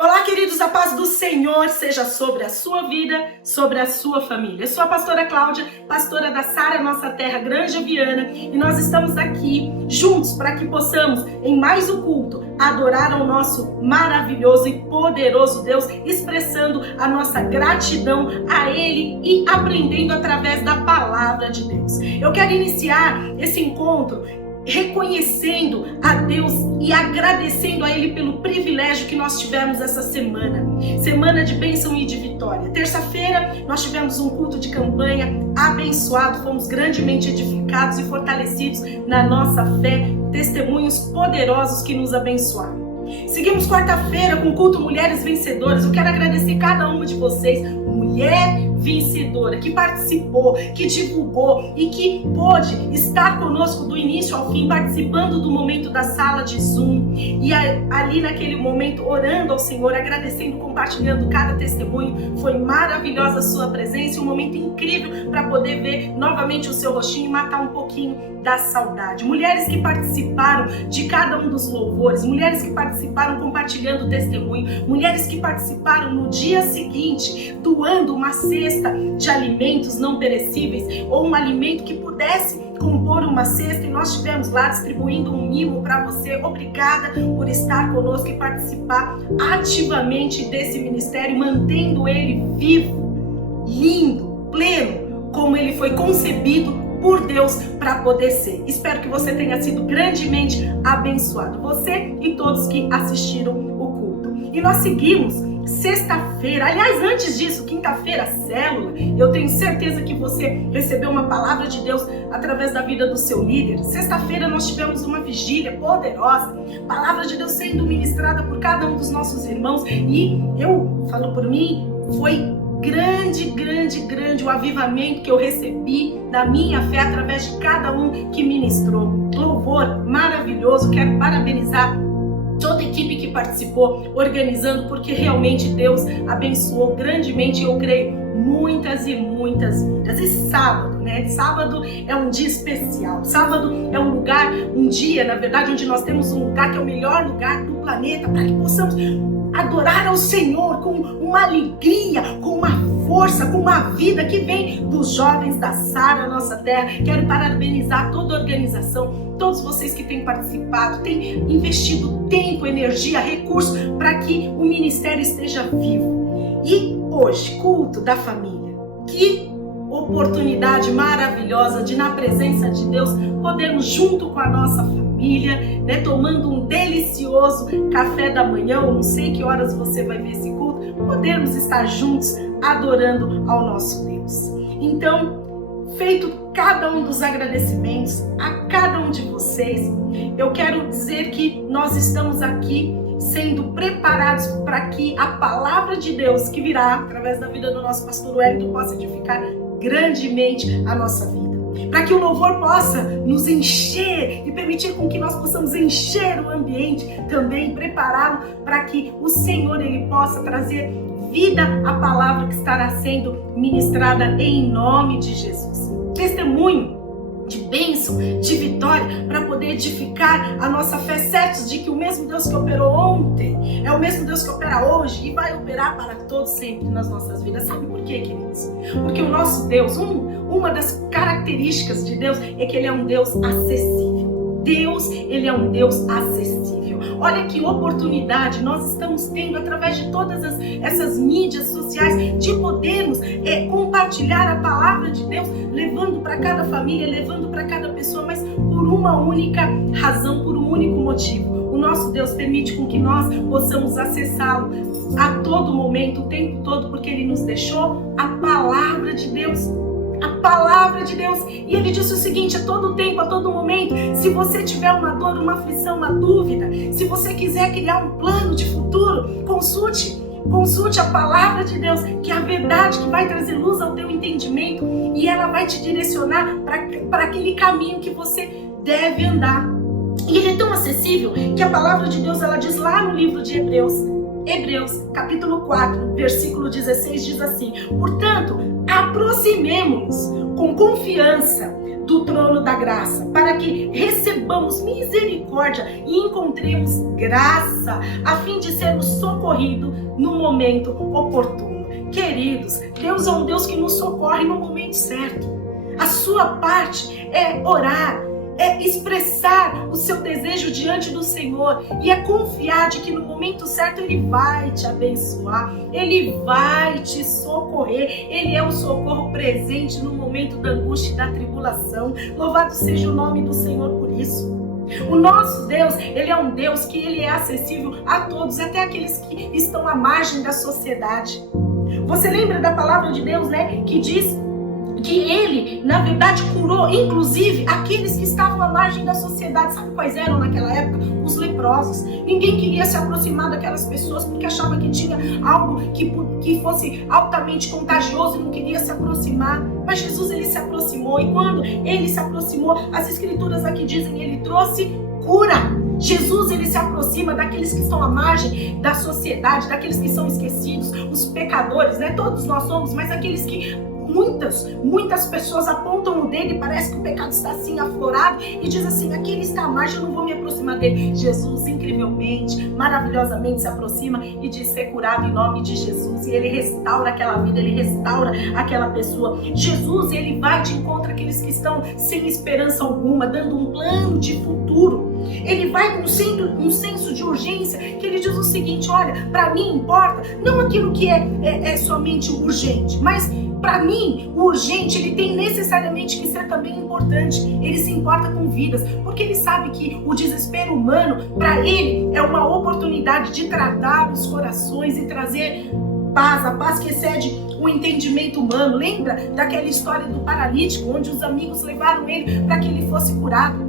Olá, queridos, a paz do Senhor seja sobre a sua vida, sobre a sua família. Eu sou a pastora Cláudia, pastora da Sara Nossa Terra, Granja Viana, e nós estamos aqui juntos para que possamos, em mais um culto, adorar ao nosso maravilhoso e poderoso Deus, expressando a nossa gratidão a Ele e aprendendo através da palavra de Deus. Eu quero iniciar esse encontro reconhecendo a Deus e agradecendo a Ele pelo privilégio que nós tivemos essa semana de bênção e de vitória. Terça-feira nós tivemos um culto de campanha abençoado, fomos grandemente edificados e fortalecidos na nossa fé, testemunhos poderosos que nos abençoaram. Seguimos quarta-feira com o culto Mulheres Vencedoras. Eu quero agradecer cada uma de vocês, mulher vencedora, que participou, que divulgou e que pôde estar conosco do início ao fim, participando do momento da sala de Zoom e ali naquele momento orando ao Senhor, agradecendo, compartilhando cada testemunho. Foi maravilhosa a sua presença, um momento incrível para poder ver novamente o seu rostinho e matar um pouquinho da saudade. Mulheres que participaram de cada um dos louvores, mulheres que participaram compartilhando o testemunho, mulheres que participaram no dia seguinte doando uma cesta de alimentos não perecíveis ou um alimento que pudesse compor uma cesta, e nós estivemos lá distribuindo um mimo para você. Obrigada por estar conosco e participar ativamente desse ministério, mantendo ele vivo, lindo, pleno, como ele foi concebido por Deus para poder ser. Espero que você tenha sido grandemente abençoado, você e todos que assistiram o culto. E nós seguimos sexta-feira, aliás, antes disso, quinta-feira, célula. Eu tenho certeza que você recebeu uma palavra de Deus através da vida do seu líder. Sexta-feira nós tivemos uma vigília poderosa, palavra de Deus sendo ministrada por cada um dos nossos irmãos, e eu falo por mim, foi grande o avivamento que eu recebi da minha fé através de cada um que ministrou. Louvor maravilhoso, quero parabenizar toda a equipe que participou, organizando, porque realmente Deus abençoou grandemente, eu creio, muitas e muitas vidas. E sábado, né? Sábado é um dia especial. Sábado é um lugar, um dia, na verdade, onde nós temos um lugar que é o melhor lugar do planeta, para que possamos adorar ao Senhor com uma alegria, com uma força, com uma vida que vem dos jovens da Sara Nossa Terra. Quero parabenizar toda a organização, todos vocês que têm participado, têm investido tempo, energia, recurso para que o ministério esteja vivo. E hoje, culto da família. Que oportunidade maravilhosa de, na presença de Deus, podermos junto com a nossa família, né, tomando um delicioso café da manhã. Eu não sei que horas você vai ver esse culto, podermos estar juntos adorando ao nosso Deus. Então, feito cada um dos agradecimentos a cada um de vocês, eu quero dizer que nós estamos aqui sendo preparados para que a palavra de Deus que virá através da vida do nosso pastor Wellington possa edificar grandemente a nossa vida. Para que o louvor possa nos encher e permitir com que nós possamos encher o ambiente, também prepará-lo para que o Senhor ele possa trazer vida à palavra que estará sendo ministrada em nome de Jesus. Testemunho de bênção, de vitória, para poder edificar a nossa fé, certos de que o mesmo Deus que operou ontem é o mesmo Deus que opera hoje e vai operar para todos sempre nas nossas vidas. Sabe por quê, queridos? Porque o nosso Deus, uma das características de Deus é que Ele é um Deus acessível. Deus, Ele é um Deus acessível. Olha que oportunidade nós estamos tendo através de todas essas mídias sociais de podermos compartilhar a palavra de Deus, levando para cada família, levando para cada pessoa, mas por uma única razão, por um único motivo. O nosso Deus permite com que nós possamos acessá-lo a todo momento, o tempo todo, porque Ele nos deixou a palavra de Deus. A palavra de Deus. E Ele disse o seguinte: a todo tempo, a todo momento, se você tiver uma dor, uma aflição, uma dúvida, se você quiser criar um plano de futuro, consulte a palavra de Deus, que é a verdade que vai trazer luz ao teu entendimento, e ela vai te direcionar para aquele caminho que você deve andar. E Ele é tão acessível que a palavra de Deus, ela diz lá no livro de Hebreus, capítulo 4, versículo 16, diz assim: portanto, aproximemo-nos com confiança do trono da graça, para que recebamos misericórdia e encontremos graça, a fim de sermos socorridos socorrido no momento oportuno. Queridos, Deus é um Deus que nos socorre no momento certo. A sua parte é orar, é expressar o seu desejo diante do Senhor e é confiar de que no momento certo Ele vai te abençoar, Ele vai te socorrer, Ele é o socorro presente no momento da angústia e da tribulação. Louvado seja o nome do Senhor por isso. O nosso Deus, Ele é um Deus que Ele é acessível a todos, até aqueles que estão à margem da sociedade. Você lembra da palavra de Deus, né? Que diz que Ele, na verdade, curou, inclusive, aqueles que estavam à margem da sociedade. Sabe quais eram naquela época? Os leprosos. Ninguém queria se aproximar daquelas pessoas porque achava que tinha algo que fosse altamente contagioso e não queria se aproximar. Mas Jesus, Ele se aproximou, e quando Ele se aproximou, as escrituras aqui dizem, Ele trouxe cura. Jesus, Ele se aproxima daqueles que estão à margem da sociedade, daqueles que são esquecidos, os pecadores, né? Todos nós somos, mas aqueles que muitas pessoas apontam o dedo e parece que o pecado está assim aflorado e diz assim, aquele está à margem, eu não vou me aproximar dele. Jesus, incrivelmente, maravilhosamente se aproxima e diz, ser curado em nome de Jesus, e Ele restaura aquela vida, Ele restaura aquela pessoa. Jesus, Ele vai de encontro àqueles que estão sem esperança alguma, dando um plano de futuro. Ele vai com um senso de urgência, que Ele diz o seguinte, olha, para mim importa não aquilo que é somente urgente, mas para mim, o urgente, ele tem necessariamente que ser também importante. Ele se importa com vidas, porque Ele sabe que o desespero humano, para Ele, é uma oportunidade de tratar os corações e trazer paz, a paz que excede o entendimento humano. Lembra daquela história do paralítico, onde os amigos levaram ele para que ele fosse curado?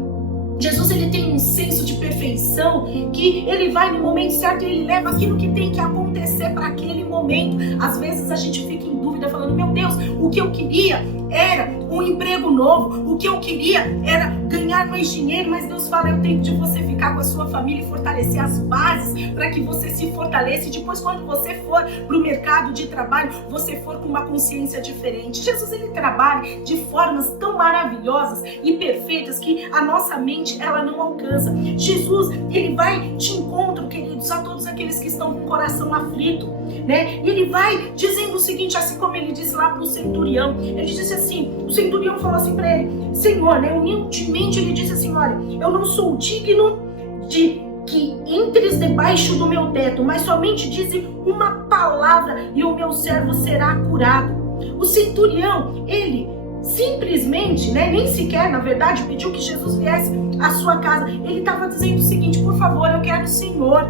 Jesus, Ele tem um senso de perfeição, que Ele vai no momento certo e Ele leva aquilo que tem que acontecer para aquele momento. Às vezes a gente fica em dúvida falando, meu Deus, o que eu queria era um emprego novo, o que eu queria era ganhar mais dinheiro, mas Deus fala, é o tempo de você ficar com a sua família e fortalecer as bases para que você se fortaleça e depois quando você for para o mercado de trabalho, você for com uma consciência diferente. Jesus, Ele trabalha de formas tão maravilhosas e perfeitas que a nossa mente, ela não alcança. Jesus, Ele vai de encontro, queridos, a todos aqueles que estão com o coração aflito, né? E Ele vai dizendo o seguinte, assim como Ele disse lá para o centurião, Ele disse assim, o centurião falou assim para Ele, Senhor, né? Humildemente Ele disse assim, olha, eu não sou digno de que entres debaixo do meu teto, mas somente dize uma palavra e o meu servo será curado. O centurião, ele simplesmente, né, nem sequer, na verdade, pediu que Jesus viesse à sua casa. Ele estava dizendo o seguinte, por favor, eu quero o Senhor,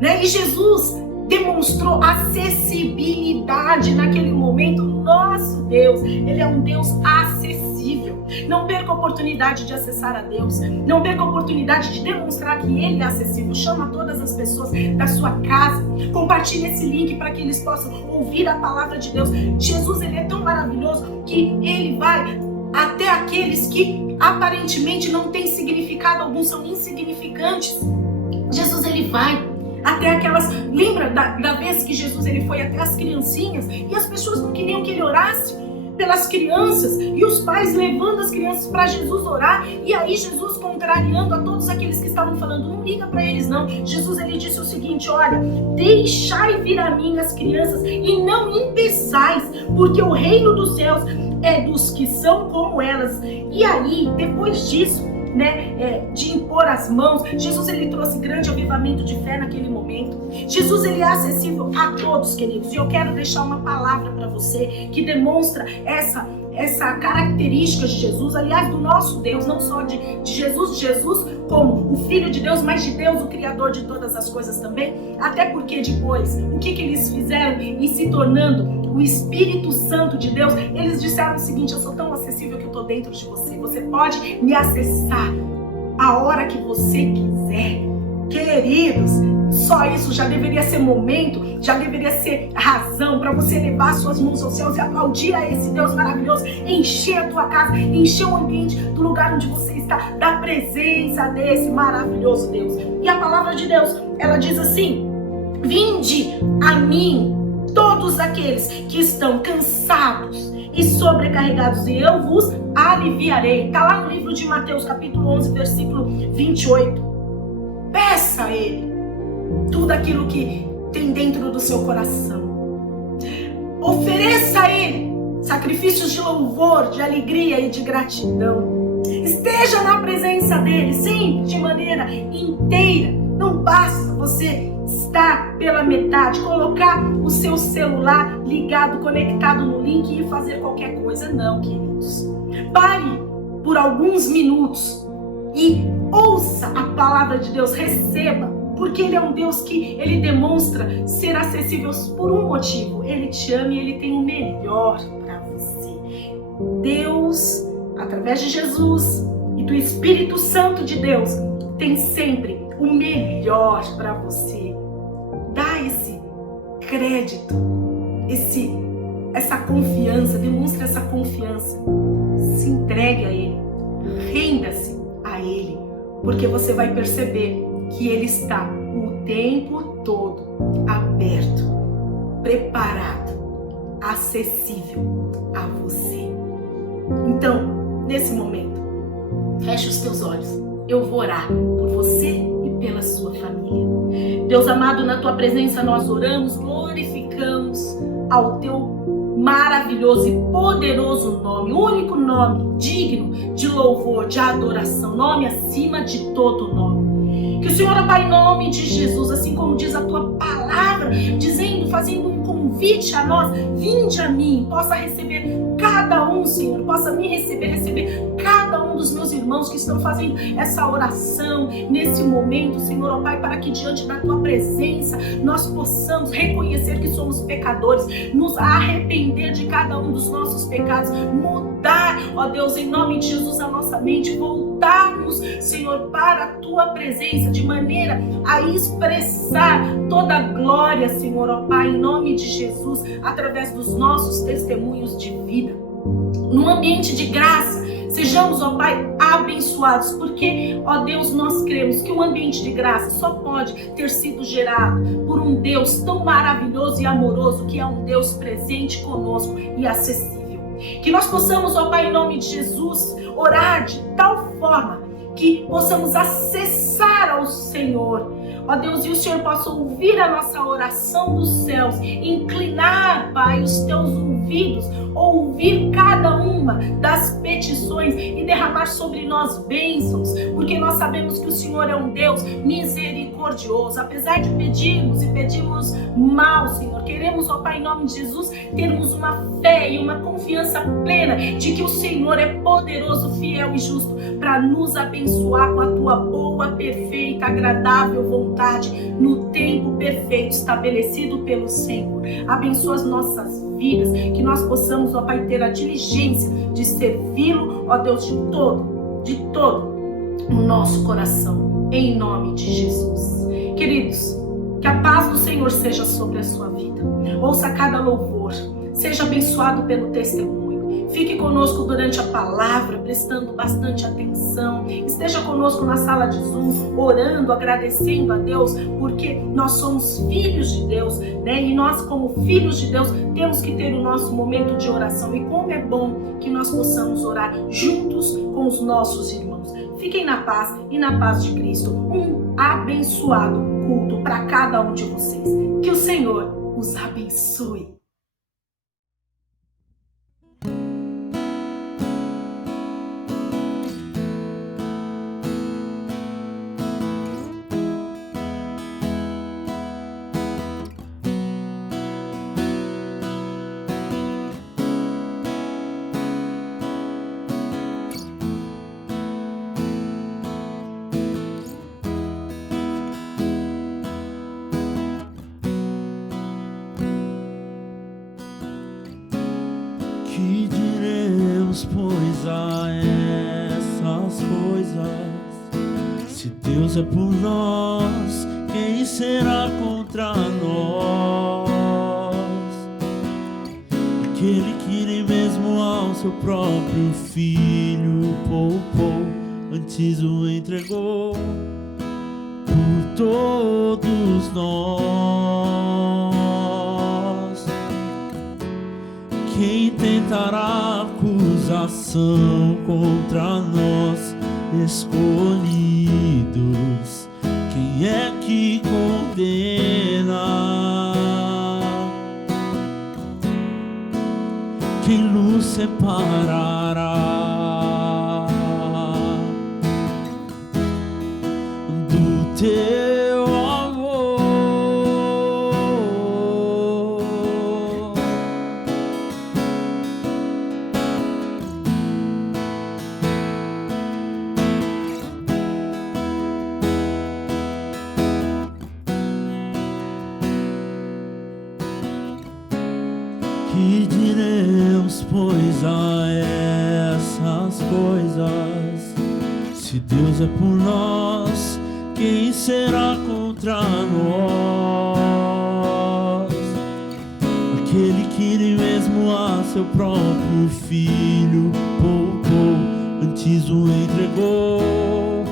né? E Jesus demonstrou acessibilidade naquele momento. Nosso Deus, Ele é um Deus acessível. Não perca a oportunidade de acessar a Deus. Não perca a oportunidade de demonstrar que Ele é acessível. Chama todas as pessoas da sua casa. Compartilhe esse link para que eles possam ouvir a palavra de Deus. Jesus, Ele é tão maravilhoso que Ele vai até aqueles que aparentemente não têm significado algum, são insignificantes. Jesus, Ele vai até aquelas... Lembra da vez que Jesus, Ele foi até as criancinhas e as pessoas não queriam que Ele orasse pelas crianças e os pais levando as crianças para Jesus orar, e aí Jesus contrariando a todos aqueles que estavam falando, não liga para eles não. Jesus, Ele disse o seguinte, olha, deixai vir a mim as crianças e não impeçais, porque o reino dos céus é dos que são como elas. E aí, depois disso, né, de impor as mãos, Jesus, Ele trouxe grande avivamento de fé naquele momento. Jesus, Ele é acessível a todos, queridos, e eu quero deixar uma palavra para você que demonstra essa característica de Jesus, aliás, do nosso Deus, não só de Jesus como o Filho de Deus, mas de Deus, o Criador de todas as coisas também, até porque depois, o que eles fizeram e se tornando o Espírito Santo de Deus, eles disseram o seguinte, eu sou tão acessível que eu estou dentro de você, você pode me acessar a hora que você quiser. Queridos, só isso já deveria ser momento, já deveria ser razão para você levar suas mãos aos céus e aplaudir a esse Deus maravilhoso, encher a tua casa, encher o ambiente do lugar onde você está, da presença desse maravilhoso Deus. E a palavra de Deus, ela diz assim, vinde a mim todos aqueles que estão cansados e sobrecarregados, e eu vos aliviarei. Está lá no livro de Mateus, capítulo 11, versículo 28. Peça a Ele tudo aquilo que tem dentro do seu coração. Ofereça a Ele sacrifícios de louvor, de alegria e de gratidão. Esteja na presença dEle, sempre, de maneira inteira. Não basta você estar pela metade, colocar o seu celular ligado, conectado no link e fazer qualquer coisa. Não, queridos. Pare por alguns minutos e ouça a palavra de Deus, receba, porque Ele é um Deus que Ele demonstra ser acessível por um motivo. Ele te ama e Ele tem o melhor para você. Deus, através de Jesus e do Espírito Santo de Deus, tem sempre o melhor para você. Dá esse crédito, essa confiança, demonstre essa confiança. Se entregue a Ele, renda-se a Ele, porque você vai perceber que Ele está o tempo todo aberto, preparado, acessível a você. Então, nesse momento, feche os teus olhos. Eu vou orar por você e pela sua família. Deus amado, na tua presença nós oramos, glorificamos ao teu maravilhoso e poderoso nome, único nome, digno de louvor, de adoração, nome acima de todo nome. Que o Senhor, ó Pai, em nome de Jesus, assim como diz a tua palavra, dizendo, fazendo um convite a nós, vinde a mim, possa receber cada um, Senhor, possa me receber cada um dos meus irmãos que estão fazendo essa oração nesse momento, Senhor, ó Pai, para que diante da tua presença nós possamos reconhecer que somos pecadores, nos arrepender de cada um dos nossos pecados, mudar, ó Deus, em nome de Jesus, a nossa mente, voltarmos, Senhor, para a tua presença, de maneira a expressar toda a glória, Senhor, ó Pai, em nome de Jesus, através dos nossos testemunhos de vida. Num ambiente de graça, sejamos, ó Pai, abençoados, porque, ó Deus, nós cremos que um ambiente de graça só pode ter sido gerado por um Deus tão maravilhoso e amoroso, que é um Deus presente conosco e acessível. Que nós possamos, ó Pai, em nome de Jesus, orar de tal forma que possamos acessar ao Senhor, ó Deus, e o Senhor possa ouvir a nossa oração dos céus, inclinar, Pai, os teus ouvidos, ouvir cada uma das petições e derramar sobre nós bênçãos, porque nós sabemos que o Senhor é um Deus misericordioso. Apesar de pedirmos e pedirmos mal, Senhor, queremos, ó Pai, em nome de Jesus, termos uma fé e uma confiança plena de que o Senhor é poderoso, fiel e justo para nos abençoar com a tua boa, perfeita, agradável vontade no tempo perfeito estabelecido pelo Senhor. Abençoa as nossas vidas, que nós possamos, ó Pai, ter a diligência de servi-lo, ó Deus, de todo o nosso coração, em nome de Jesus. Queridos, que a paz do Senhor seja sobre a sua vida. Ouça cada louvor, seja abençoado pelo testemunho. Fique conosco durante a palavra, prestando bastante atenção. Esteja conosco na sala de Zoom, orando, agradecendo a Deus, porque nós somos filhos de Deus, né? E nós, como filhos de Deus, temos que ter o nosso momento de oração. E como é bom que nós possamos orar juntos com os nossos irmãos. Fiquem na paz e na paz de Cristo. Um abençoado culto para cada um de vocês. Que o Senhor os abençoe. Que diremos, pois, a essas coisas? Se Deus é por nós, quem será contra nós? Aquele que nem mesmo ao seu próprio filho poupou, antes o entregou por todos nós. Quem tentará acusação contra nós, escolhidos? Quem é que condena? quem nos separará do teu amor? Que diremos, pois, a essas coisas? Se Deus é por nós, quem será contra nós? Aquele que nem mesmo a seu próprio filho poupou, antes o entregou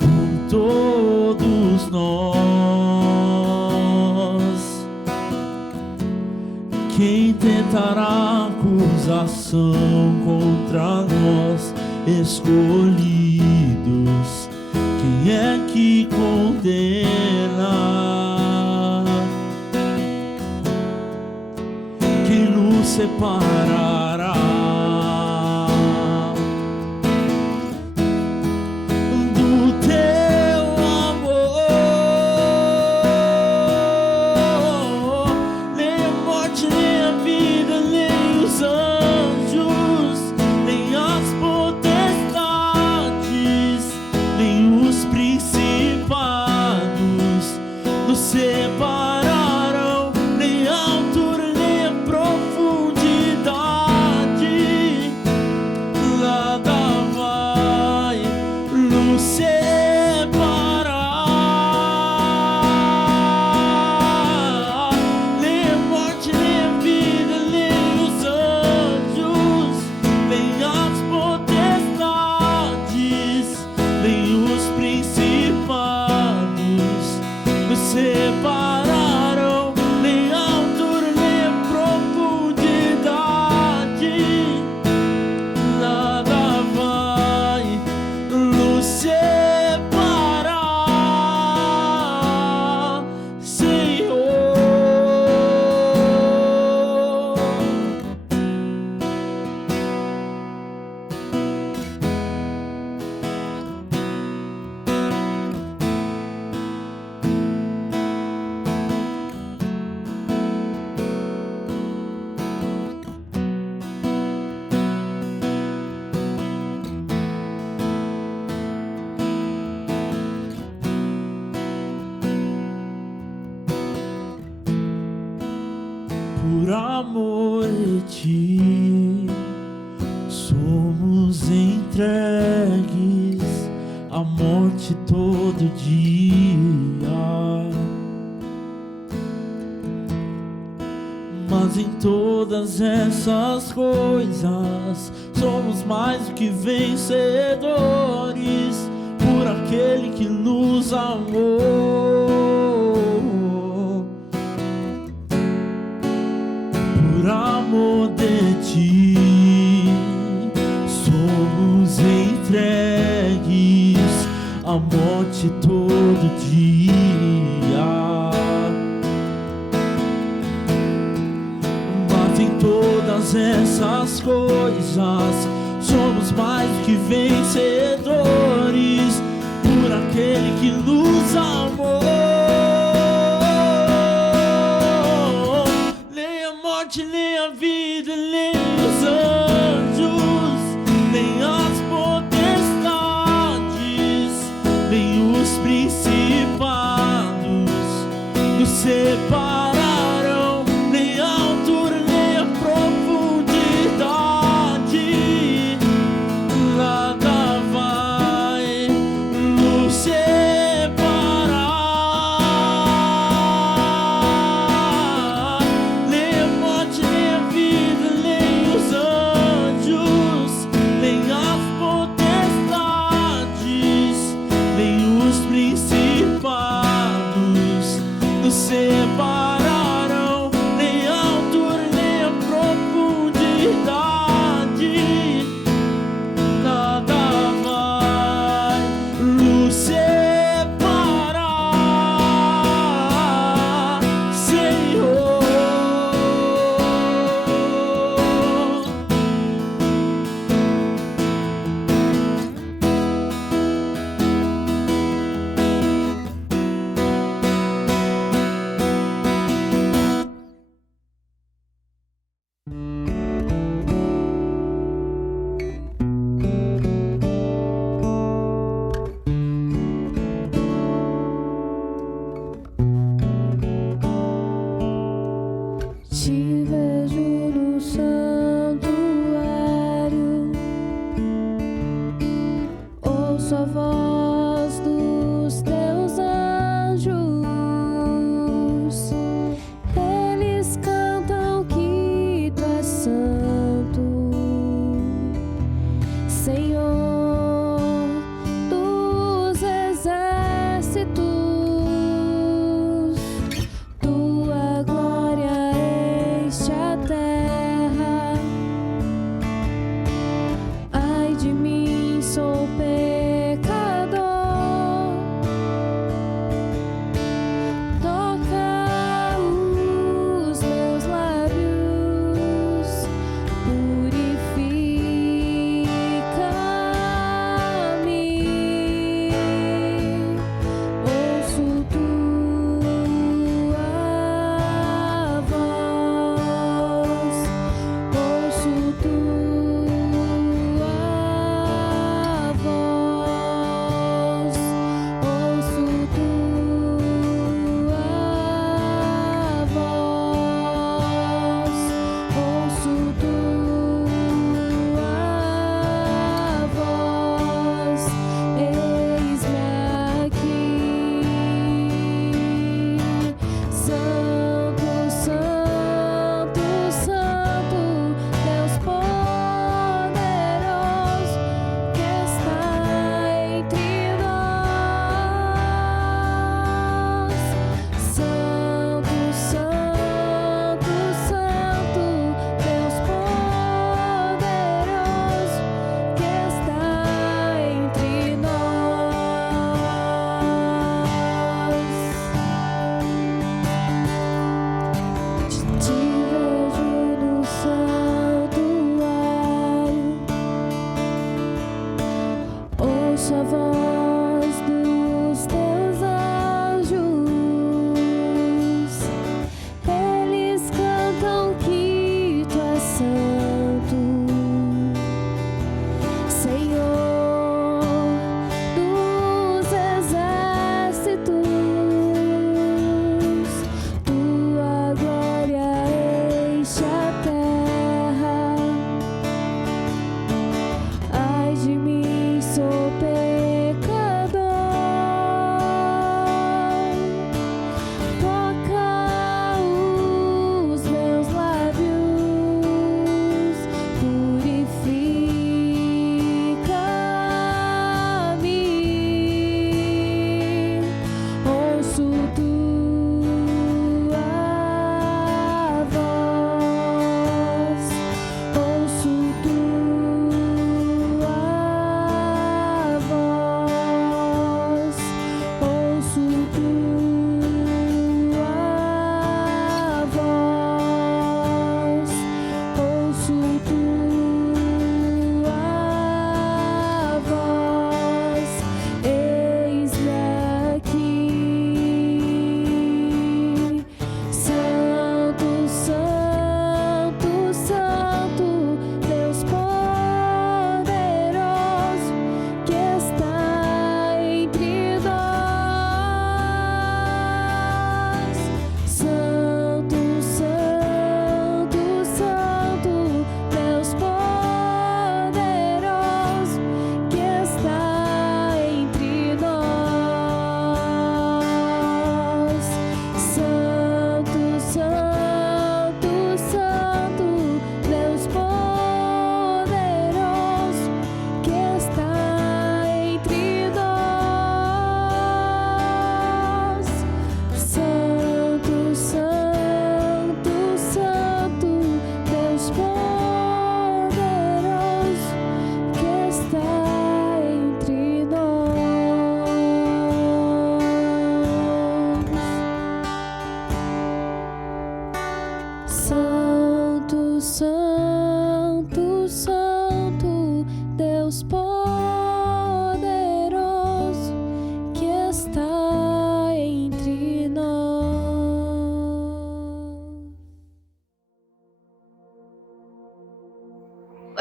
por todos nós. Quem tentará acusação contra nós, escolhidos? Quem é que condena? Quem nos separará do teu amor? Nem a morte, nem a vida, nem os anjos, nem as potestades, nem os principados nos separarão, nem a altura, nem a profundidade. Nada vai nos separar, nem a morte, nem a vida, nem os anjos, nem as potestades, nem os principados nos separarão, nem a altura, nem a profundidade. Nada vai nos separar, Senhor. Por amor de ti, somos entregues à morte todo dia. Mas em todas essas coisas somos mais do que vencedores por aquele que nos amou. Por amor de ti, somos entregues à morte todo dia. Mas em todas essas coisas somos mais do que vencedores por aquele que nos amou. Nem a vida, nem os anjos, nem as potestades, nem os principados nos separarão, nem a altura, nem a profundidade. Nada vai nos separar, nem a morte, nem a vida, nem os anjos, nem as potestades, nem os principados nos separarão.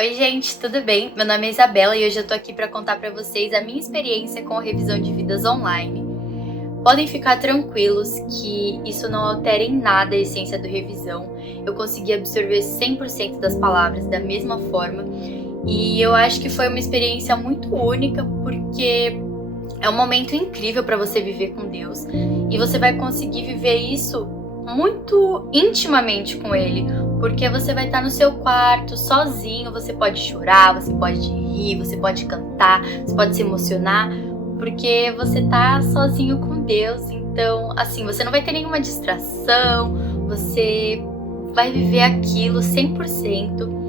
Oi gente, tudo bem? Meu nome é Isabela e hoje eu tô aqui para contar para vocês a minha experiência com a revisão de vidas online. Podem ficar tranquilos que isso não altera em nada a essência do revisão. Eu consegui absorver 100% das palavras da mesma forma e eu acho que foi uma experiência muito única porque é um momento incrível para você viver com Deus e você vai conseguir viver isso muito intimamente com Ele, porque você vai estar no seu quarto, sozinho, você pode chorar, você pode rir, você pode cantar, você pode se emocionar, porque você tá sozinho com Deus. Então, assim, você não vai ter nenhuma distração, você vai viver aquilo 100%.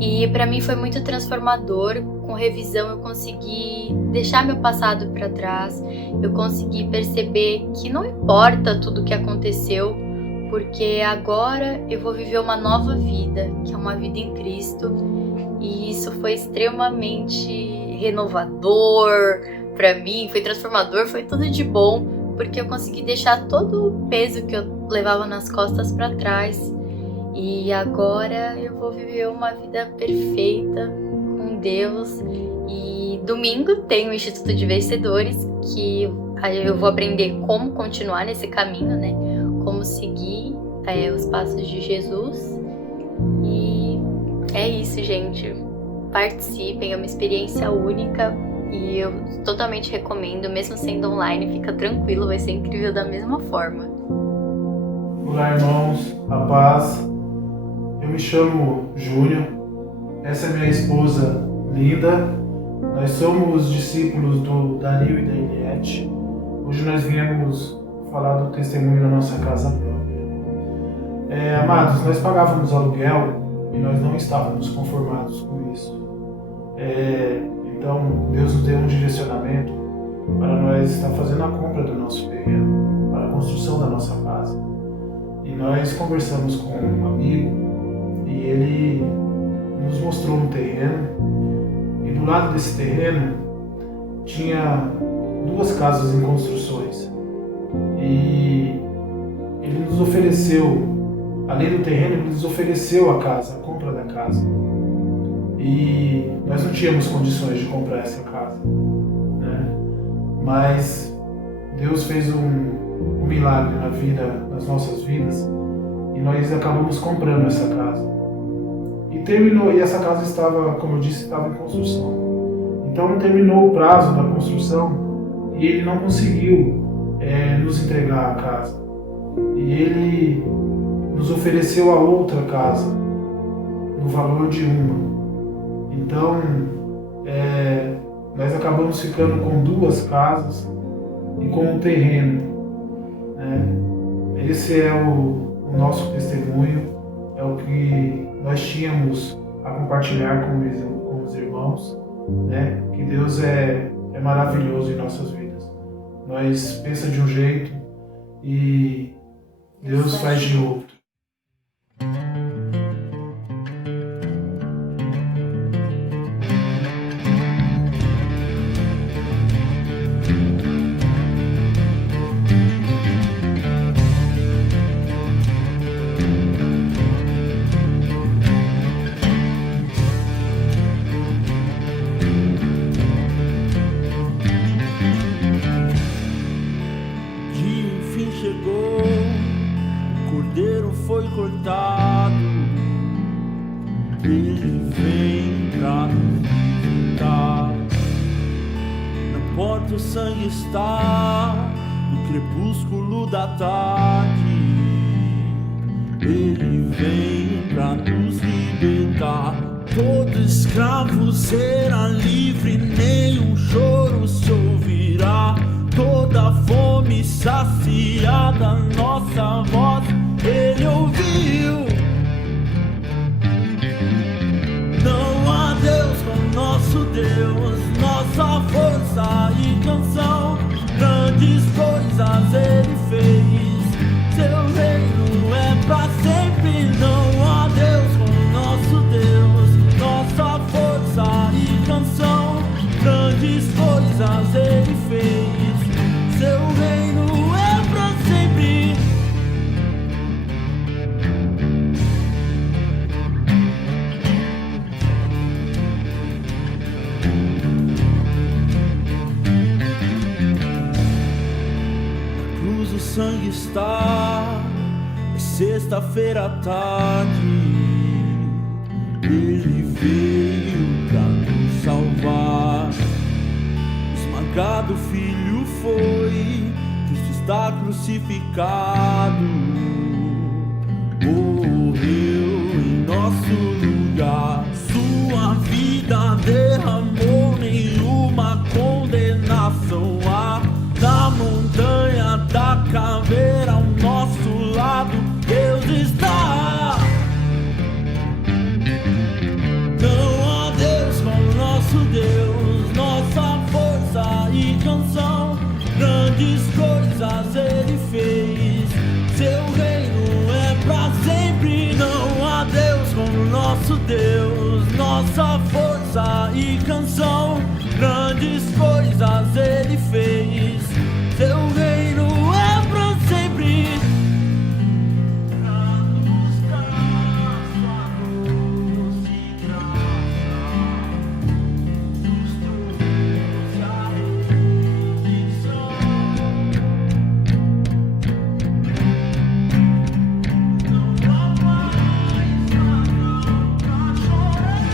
E pra mim foi muito transformador. Com revisão eu consegui deixar meu passado pra trás, eu consegui perceber que não importa tudo o que aconteceu, porque agora eu vou viver uma nova vida, que é uma vida em Cristo, e isso foi extremamente renovador pra mim, foi transformador, foi tudo de bom, porque eu consegui deixar todo o peso que eu levava nas costas pra trás, e agora eu vou viver uma vida perfeita com Deus. E domingo tem o Instituto de Vencedores, que eu vou aprender como continuar nesse caminho, né? Como seguir os passos de Jesus. E é isso, gente. Participem, é uma experiência única e eu totalmente recomendo, mesmo sendo online, fica tranquilo, vai ser incrível da mesma forma. Olá, irmãos, a paz. Eu me chamo Júnior, essa é minha esposa Linda. Nós somos discípulos do Dario e da Eliette. Hoje nós viemos falar do testemunho da nossa casa própria. Amados, nós pagávamos aluguel e nós não estávamos conformados com isso. Então Deus nos deu um direcionamento para nós estar fazendo a compra do nosso terreno, para a construção da nossa casa. E nós conversamos com um amigo e ele nos mostrou um terreno, e do lado desse terreno tinha 2 casas em construções. E ele nos ofereceu, além do terreno, ele nos ofereceu a casa, a compra da casa. E nós não tínhamos condições de comprar essa casa, né? Mas Deus fez um milagre nas nossas vidas, e nós acabamos comprando essa casa. E essa casa estava, como eu disse, estava em construção. Então terminou o prazo da construção e ele não conseguiu nos entregar a casa. E ele nos ofereceu a outra casa, no valor de uma. Então nós acabamos ficando com 2 casas e com um terreno, né? Esse é o nosso testemunho, é o que nós tínhamos a compartilhar com os irmãos, né? Que Deus é maravilhoso em nossas vidas. Nós pensamos de um jeito e Deus faz de outro. Chegou, o cordeiro foi cortado, ele vem pra nos libertar. Na porta o sangue está, no crepúsculo da tarde, ele vem pra nos libertar. Todo escravo será livre, nenhum choro se ouvirá. Toda fome saciada, nossa voz ele ouviu. Não há Deus como nosso Deus, nossa força e canção. Grandes coisas ele fez, seu sexta-feira à tarde, Ele veio pra nos salvar. Esmagado o Filho foi, Cristo está crucificado, morreu em nosso lugar. Sua vida derramou, nenhuma condenação há. Na montanha da caveira ao nosso lado, Deus está. Não há Deus como nosso Deus, nossa força e canção. Grandes coisas Ele fez, seu reino é pra sempre. Não há Deus como nosso Deus, nossa força e canção. Grandes coisas Ele fez, seu reino é pra sempre. Pra nos dar sua luz e graça, nos trouxe a redenção. Não há mais razão pra chorar.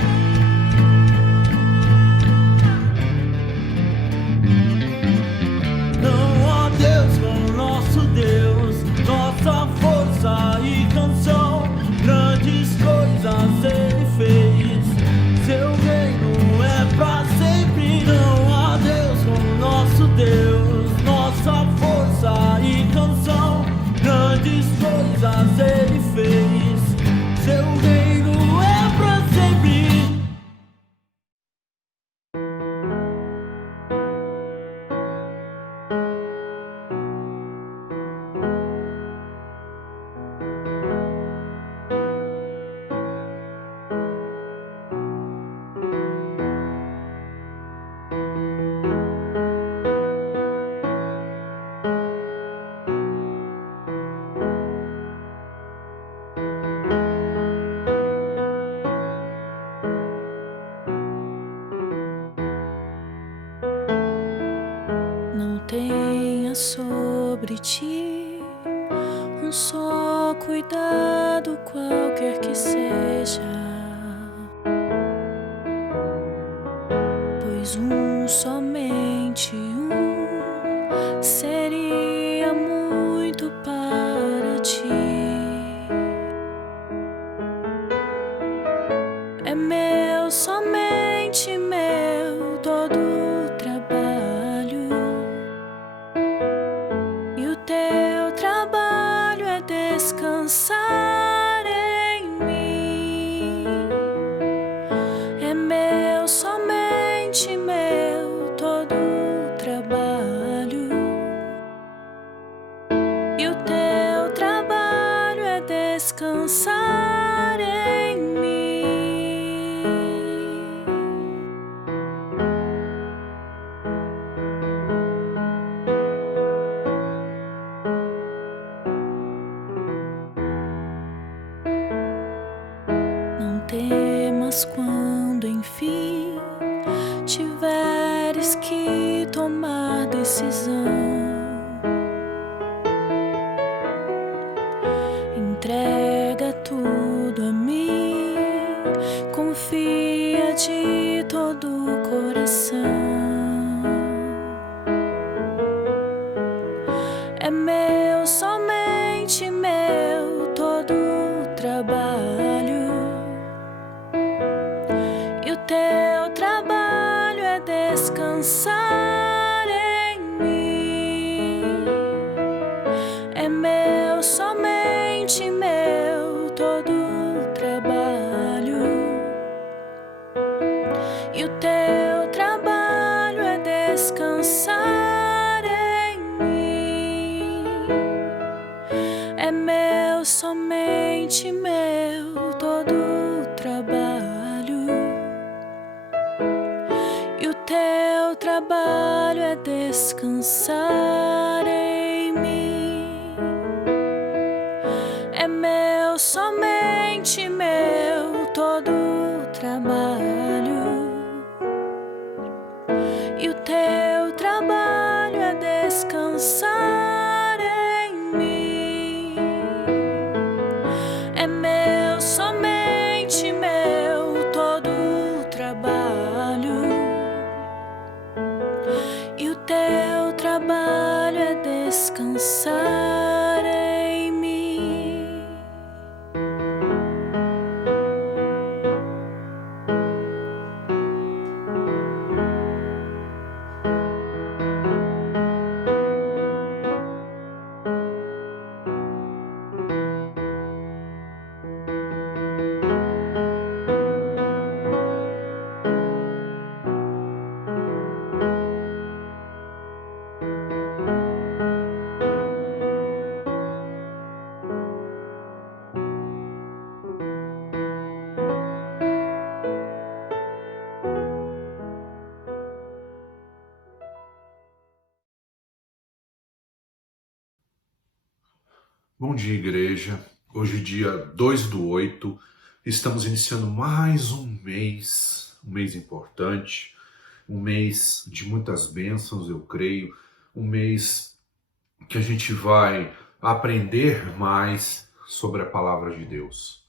Não há Deus como nosso Deus, nossa força e canção. Grandes coisas Ele fez, seu reino é pra sempre. Não há Deus como nosso Deus, nossa força e canção. Grandes coisas Ele fez, seu reino é pra sempre. Não tenha sobre ti um só cuidado, qualquer que seja, pois somente seria muito para ti. É meu, somente meu, todo o trabalho, e o teu trabalho é descansar em mim. É meu, somente meu, todo o trabalho, e o teu trabalho é descansar em mim. Não temas quando enfim tiveres que tomar decisão. Entrega tudo a mim, confia de todo o coração. É meu, somente meu, todo o trabalho, e o teu trabalho é descansar em mim. É meu, somente meu, todo o trabalho, e o teu trabalho é descansar em mim. É meu, somente meu, todo o trabalho, e o teu trabalho é descansar em mim. É meu, somente meu, todo o trabalho, e o teu trabalho é descansar em mim. Bom dia, igreja. Hoje, dia 2/8, estamos iniciando mais um mês importante, um mês de muitas bênçãos, eu creio, um mês que a gente vai aprender mais sobre a palavra de Deus.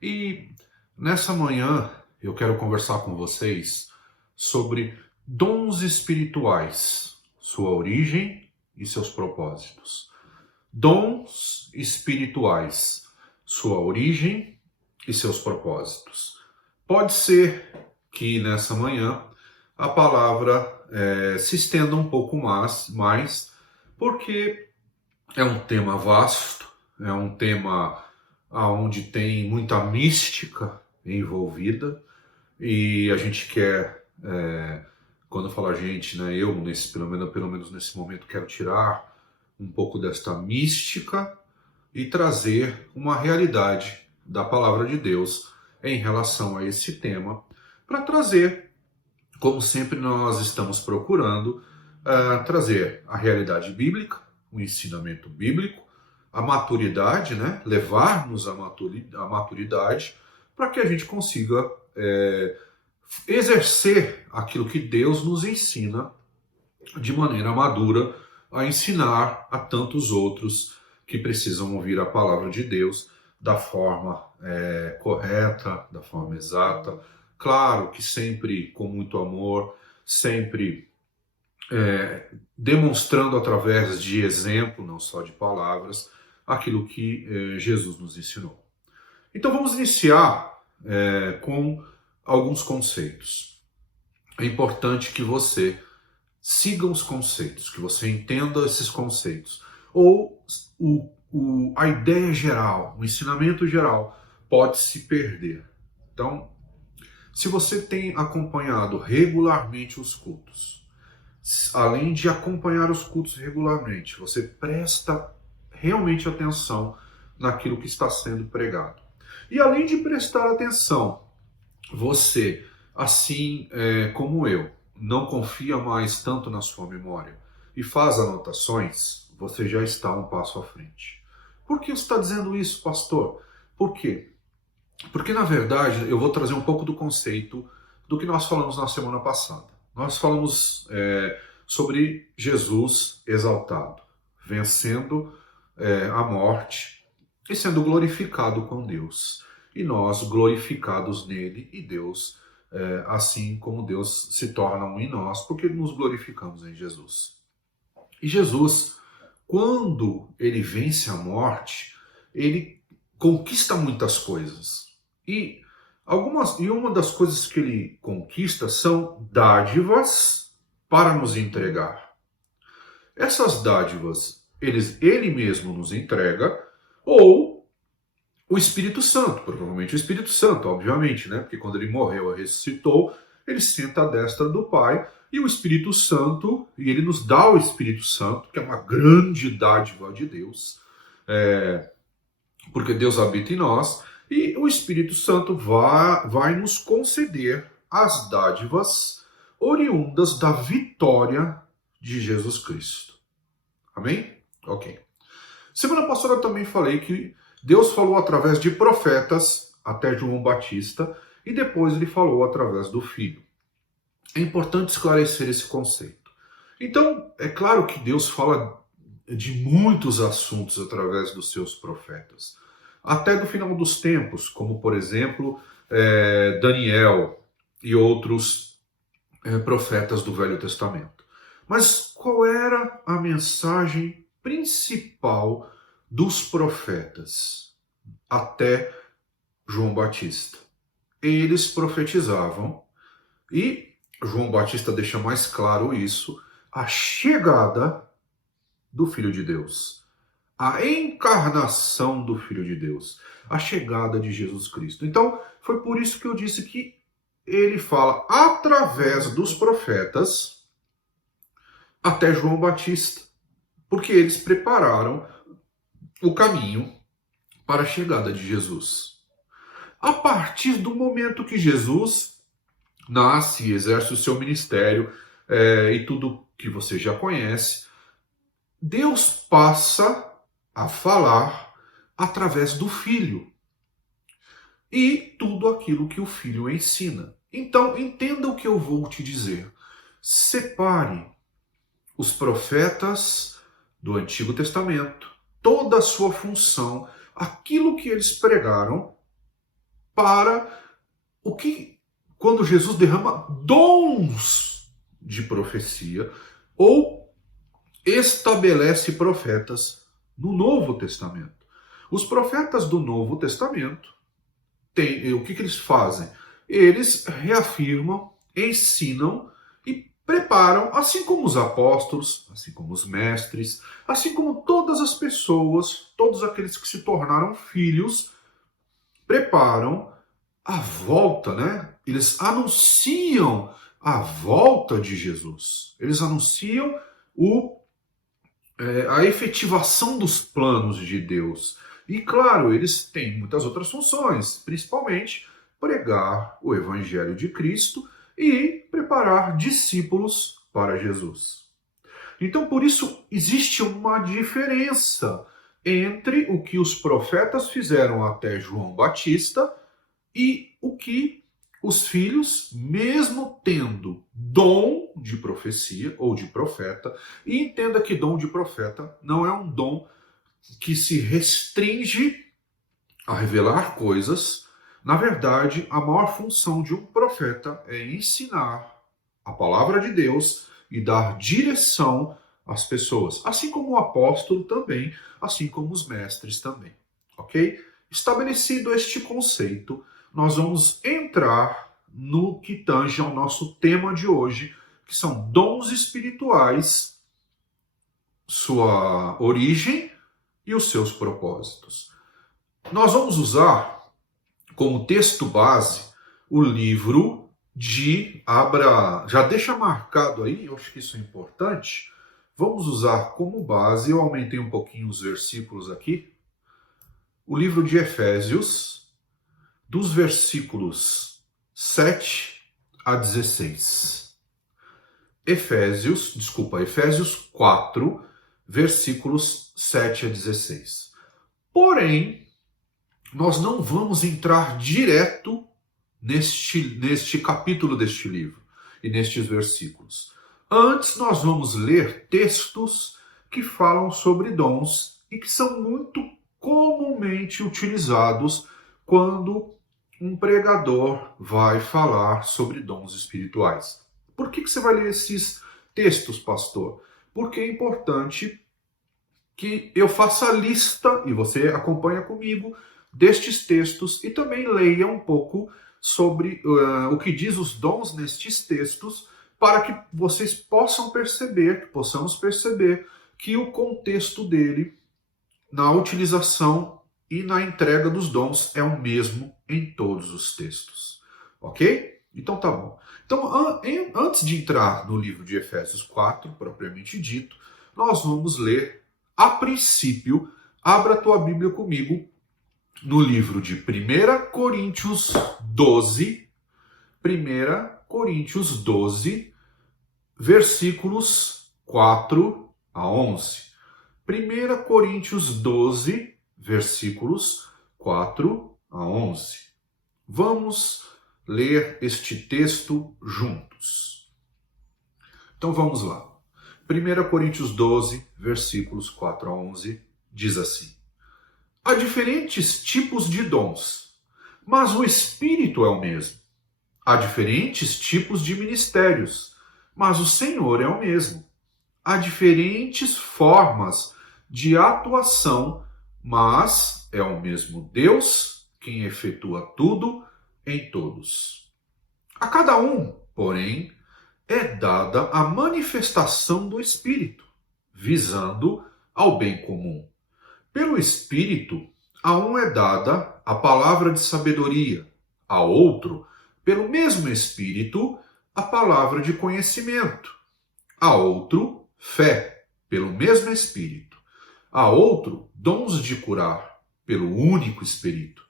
E nessa manhã eu quero conversar com vocês sobre dons espirituais, sua origem e seus propósitos. Dons espirituais, sua origem e seus propósitos. Pode ser que nessa manhã a palavra se estenda um pouco mais, porque é um tema vasto, é um tema onde tem muita mística envolvida, e a gente quer, quando eu falo a gente, né, eu pelo menos nesse momento quero tirar um pouco desta mística e trazer uma realidade da palavra de Deus em relação a esse tema, para trazer, como sempre nós estamos procurando, trazer a realidade bíblica, o ensinamento bíblico, a maturidade, né? Levar-nos à maturidade, para que a gente consiga exercer aquilo que Deus nos ensina de maneira madura, a ensinar a tantos outros que precisam ouvir a palavra de Deus da forma correta, da forma exata. Claro que sempre com muito amor, sempre demonstrando através de exemplo, não só de palavras, aquilo que Jesus nos ensinou. Então vamos iniciar com alguns conceitos. É importante que você siga os conceitos, que você entenda esses conceitos. Ou a ideia geral, o ensinamento geral pode se perder. Então, se você tem acompanhado regularmente os cultos, além de acompanhar os cultos regularmente, você presta realmente atenção naquilo que está sendo pregado. E além de prestar atenção, você, assim como eu, não confia mais tanto na sua memória e faz anotações, você já está um passo à frente. Por que você está dizendo isso, pastor? Por quê? Porque, na verdade, eu vou trazer um pouco do conceito do que nós falamos na semana passada. Nós falamos sobre Jesus exaltado, vencendo a morte e sendo glorificado com Deus. E nós glorificados nele e Deus, assim como Deus se torna um em nós, porque nos glorificamos em Jesus. E Jesus, quando ele vence a morte, ele conquista muitas coisas. E uma das coisas que ele conquista são dádivas para nos entregar. Essas dádivas, ele mesmo nos entrega, ou o Espírito Santo, provavelmente o Espírito Santo, obviamente, né? Porque quando ele morreu e ressuscitou, ele senta à destra do Pai, e o Espírito Santo, e ele nos dá o Espírito Santo, que é uma grande dádiva de Deus, porque Deus habita em nós, e o Espírito Santo vai nos conceder as dádivas oriundas da vitória de Jesus Cristo. Amém? Ok. Semana passada eu também falei que Deus falou através de profetas até João Batista, e depois ele falou através do Filho. É importante esclarecer esse conceito. Então, é claro que Deus fala de muitos assuntos através dos seus profetas. Até do final dos tempos, como por exemplo, Daniel e outros profetas do Velho Testamento. Mas qual era a mensagem principal dos profetas até João Batista? Eles profetizavam, e João Batista deixa mais claro isso, a chegada do Filho de Deus, a encarnação do Filho de Deus, a chegada de Jesus Cristo. Então, foi por isso que eu disse que ele fala através dos profetas até João Batista, porque eles prepararam o caminho para a chegada de Jesus. A partir do momento que Jesus nasce, exerce o seu ministério e tudo que você já conhece, Deus passa a falar através do Filho e tudo aquilo que o Filho ensina. Então, entenda o que eu vou te dizer. Separe os profetas do Antigo Testamento, toda a sua função, aquilo que eles pregaram, para o que, quando Jesus derrama dons de profecia ou estabelece profetas no Novo Testamento. Os profetas do Novo Testamento, o que eles fazem? Eles reafirmam, ensinam e preparam, assim como os apóstolos, assim como os mestres, assim como todas as pessoas, todos aqueles que se tornaram filhos, preparam a volta, né? Eles anunciam a volta de Jesus. Eles anunciam a efetivação dos planos de Deus. E claro, eles têm muitas outras funções, principalmente pregar o Evangelho de Cristo e preparar discípulos para Jesus. Então, por isso, existe uma diferença entre o que os profetas fizeram até João Batista e o que os filhos, mesmo tendo dom de profecia ou de profeta, e entenda que dom de profeta não é um dom que se restringe a revelar coisas. Na verdade, a maior função de um profeta é ensinar a palavra de Deus e dar direção às pessoas, assim como o apóstolo também, assim como os mestres também, ok? Estabelecido este conceito, nós vamos entrar no que tange ao nosso tema de hoje, que são dons espirituais, sua origem e os seus propósitos. Nós vamos usar como texto base o livro de já deixa marcado aí, eu acho que isso é importante. Vamos usar como base, eu aumentei um pouquinho os versículos aqui, o livro de Efésios, dos versículos 7 a 16. Efésios 4, versículos 7 a 16. Porém, nós não vamos entrar direto neste capítulo deste livro e nestes versículos. Antes, nós vamos ler textos que falam sobre dons e que são muito comumente utilizados quando um pregador vai falar sobre dons espirituais. Por que você vai ler esses textos, pastor? Porque é importante que eu faça a lista, e você acompanha comigo, destes textos e também leia um pouco sobre o que diz os dons nestes textos, para que vocês possamos perceber que o contexto dele, na utilização e na entrega dos dons, é o mesmo em todos os textos. Ok? Então tá bom. Então, antes de entrar no livro de Efésios 4, propriamente dito, nós vamos ler, a princípio, abra a tua Bíblia comigo, no livro de 1 Coríntios 12, versículos 4 a 11. 1 Coríntios 12, versículos 4 a 11. Vamos ler este texto juntos. Então vamos lá. 1 Coríntios 12, versículos 4 a 11, diz assim: há diferentes tipos de dons, mas o Espírito é o mesmo. Há diferentes tipos de ministérios, mas o Senhor é o mesmo. Há diferentes formas de atuação, mas é o mesmo Deus quem efetua tudo em todos. A cada um, porém, é dada a manifestação do Espírito, visando ao bem comum. Pelo Espírito, a um é dada a palavra de sabedoria, a outro, pelo mesmo Espírito, a palavra de conhecimento, a outro, fé, pelo mesmo Espírito, a outro, dons de curar, pelo único Espírito,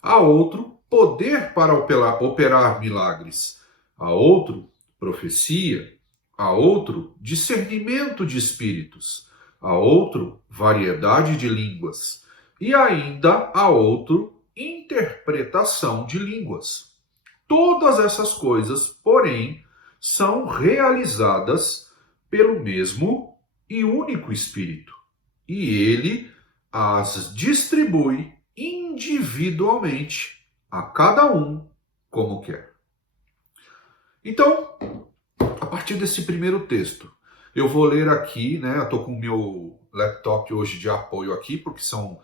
a outro, poder para operar milagres, a outro, profecia, a outro, discernimento de espíritos, a outro, variedade de línguas, e ainda a outro, interpretação de línguas. Todas essas coisas, porém, são realizadas pelo mesmo e único Espírito, e ele as distribui individualmente a cada um como quer. Então, a partir desse primeiro texto, eu vou ler aqui, né? Eu estou com o meu laptop hoje de apoio aqui, porque são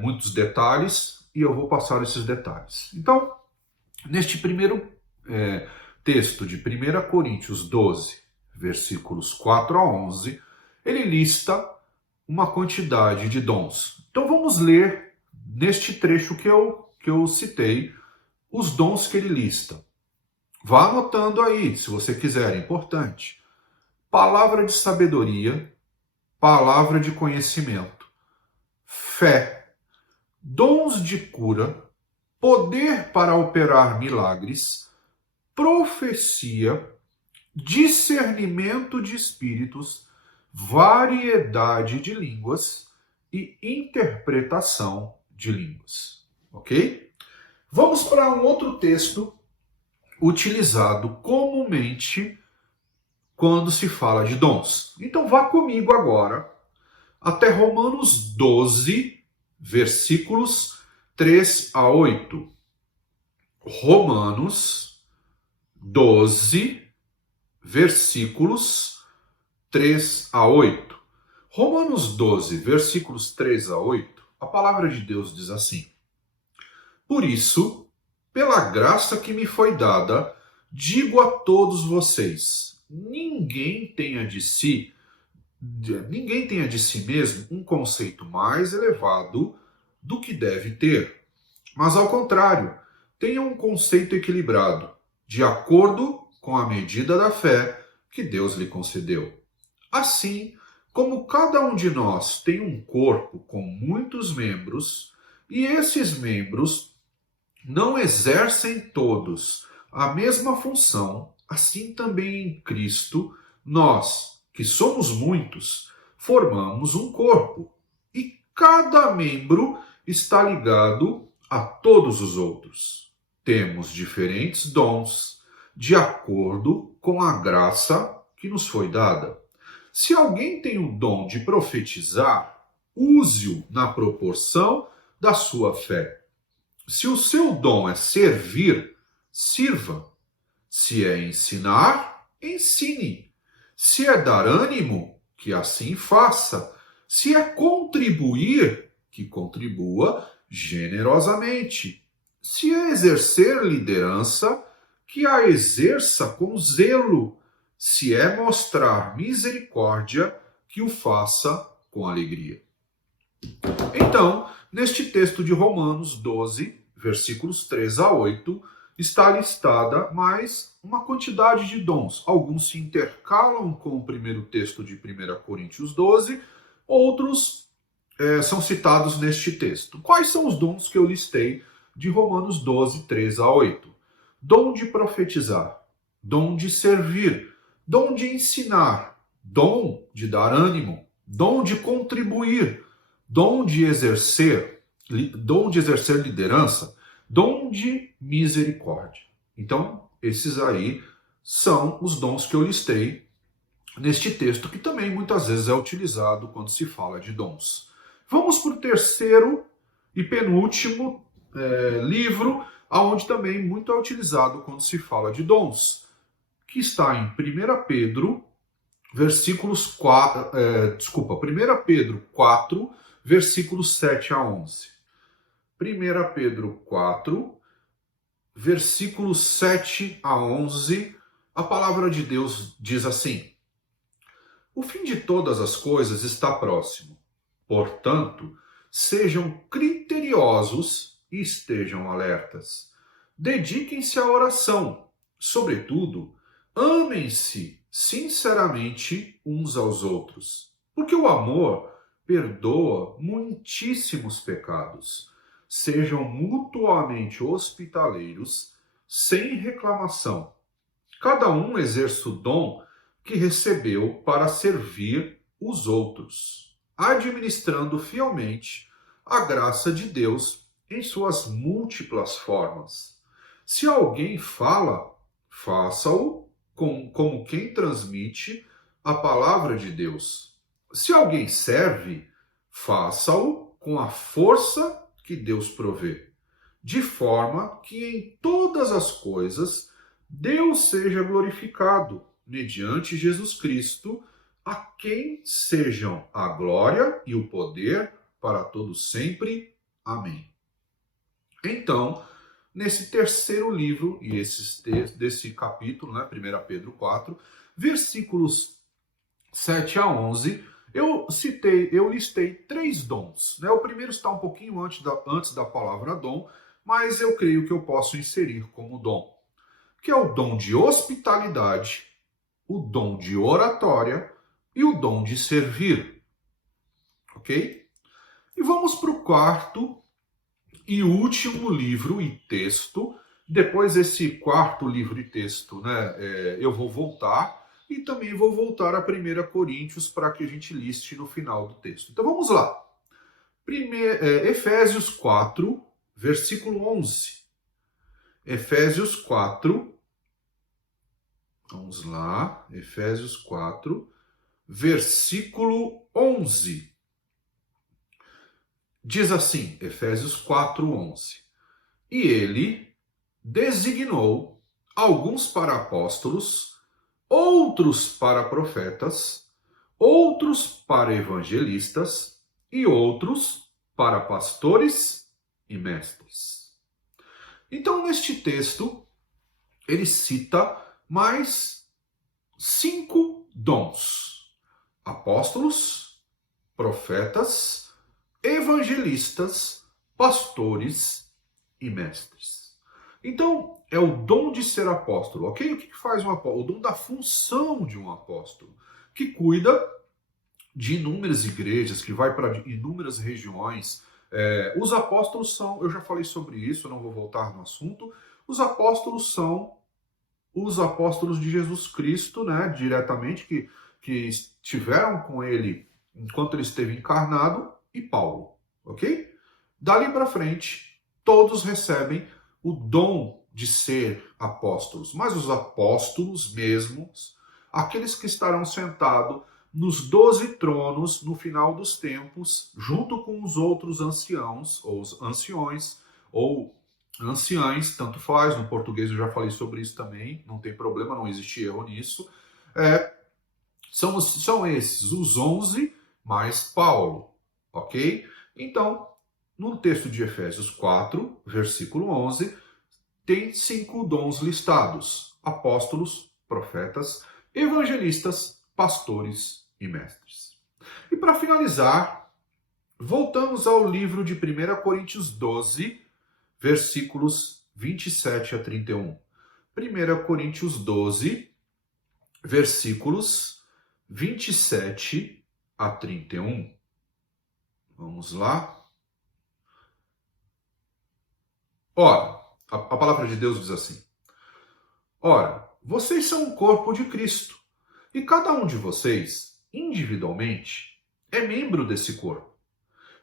muitos detalhes, e eu vou passar esses detalhes. Então, neste primeiro texto de 1 Coríntios 12, versículos 4 a 11, ele lista uma quantidade de dons. Então vamos ler neste trecho que eu citei, os dons que ele lista. Vá anotando aí, se você quiser, é importante. Palavra de sabedoria, palavra de conhecimento, fé, dons de cura, poder para operar milagres, profecia, discernimento de espíritos, variedade de línguas e interpretação de línguas. Ok? Vamos para um outro texto utilizado comumente quando se fala de dons. Então vá comigo agora até Romanos 12, versículos 3 a 8. Romanos 12, versículos 3 a 8. Romanos 12, versículos 3 a 8, a palavra de Deus diz assim: Por isso, pela graça que me foi dada, digo a todos vocês, ninguém tenha de si mesmo um conceito mais elevado do que deve ter, mas ao contrário, tenha um conceito equilibrado, de acordo com a medida da fé que Deus lhe concedeu. Assim, como cada um de nós tem um corpo com muitos membros, e esses membros não exercem todos a mesma função, assim também em Cristo, nós, que somos muitos, formamos um corpo, e cada membro está ligado a todos os outros. Temos diferentes dons, de acordo com a graça que nos foi dada. Se alguém tem o dom de profetizar, use-o na proporção da sua fé. Se o seu dom é servir, sirva. Se é ensinar, ensine. Se é dar ânimo, que assim faça. Se é contribuir, que contribua generosamente. Se é exercer liderança, que a exerça com zelo. Se é mostrar misericórdia, que o faça com alegria. Então, neste texto de Romanos 12, versículos 3 a 8, está listada mais uma quantidade de dons. Alguns se intercalam com o primeiro texto de 1 Coríntios 12, outros são citados neste texto. Quais são os dons que eu listei de Romanos 12, 3 a 8? Dom de profetizar, dom de servir, dom de ensinar, dom de dar ânimo, dom de contribuir, dom de exercer liderança, dom de misericórdia. Então, esses aí são os dons que eu listei neste texto, que também muitas vezes é utilizado quando se fala de dons. Vamos para o terceiro e penúltimo livro, onde também muito é utilizado quando se fala de dons, que está em 1 Pedro, versículos 4, 1 Pedro 4, versículos 7 a 11. 1 Pedro 4, versículos 7 a 11, a palavra de Deus diz assim: O fim de todas as coisas está próximo. Portanto, sejam criteriosos e estejam alertas. Dediquem-se à oração. Sobretudo, amem-se sinceramente uns aos outros, porque o amor perdoa muitíssimos pecados. Sejam mutuamente hospitaleiros, sem reclamação. Cada um exerça o dom que recebeu para servir os outros, administrando fielmente a graça de Deus em suas múltiplas formas. Se alguém fala, faça-o como quem transmite a palavra de Deus. Se alguém serve, faça-o com a força que Deus provê, de forma que em todas as coisas Deus seja glorificado, mediante Jesus Cristo, a quem sejam a glória e o poder para todos sempre. Amém. Então, nesse terceiro livro, e desse capítulo, né, 1 Pedro 4, versículos 7 a 11, eu listei 3 dons. Né? O primeiro está um pouquinho antes da palavra dom, mas eu creio que eu posso inserir como dom, que é o dom de hospitalidade, o dom de oratória e o dom de servir. Ok? E vamos para o quarto e último livro e texto. Depois desse quarto livro e texto, né, eu vou voltar e também vou voltar a 1 Coríntios para que a gente liste no final do texto. Então vamos lá. Efésios 4, versículo 11. Efésios 4, vamos lá, Efésios 4, versículo 11. Diz assim, Efésios 4, 11. E ele designou alguns para apóstolos, outros para profetas, outros para evangelistas e outros para pastores e mestres. Então, neste texto, ele cita mais 5 dons: apóstolos, profetas, evangelistas, pastores e mestres. Então, é o dom de ser apóstolo, ok? O que faz um apóstolo? O dom da função de um apóstolo, que cuida de inúmeras igrejas, que vai para inúmeras regiões. Os apóstolos são, eu já falei sobre isso, eu não vou voltar no assunto, os apóstolos são os apóstolos de Jesus Cristo, né, diretamente, que estiveram com ele enquanto ele esteve encarnado, e Paulo, ok? Dali para frente, todos recebem o dom de ser apóstolos, mas os apóstolos mesmos, aqueles que estarão sentados nos 12 tronos no final dos tempos, junto com os outros anciãos, ou os anciões, ou anciães, tanto faz, no português eu já falei sobre isso também, não tem problema, não existe erro nisso. São esses, os 11 mais Paulo, ok? Então, no texto de Efésios 4, versículo 11, tem 5 dons listados: apóstolos, profetas, evangelistas, pastores e mestres. E para finalizar, voltamos ao livro de 1 Coríntios 12, versículos 27 a 31. 1 Coríntios 12, versículos 27 a 31. Vamos lá. Ora, a palavra de Deus diz assim: ora, vocês são o corpo de Cristo, e cada um de vocês, individualmente, é membro desse corpo.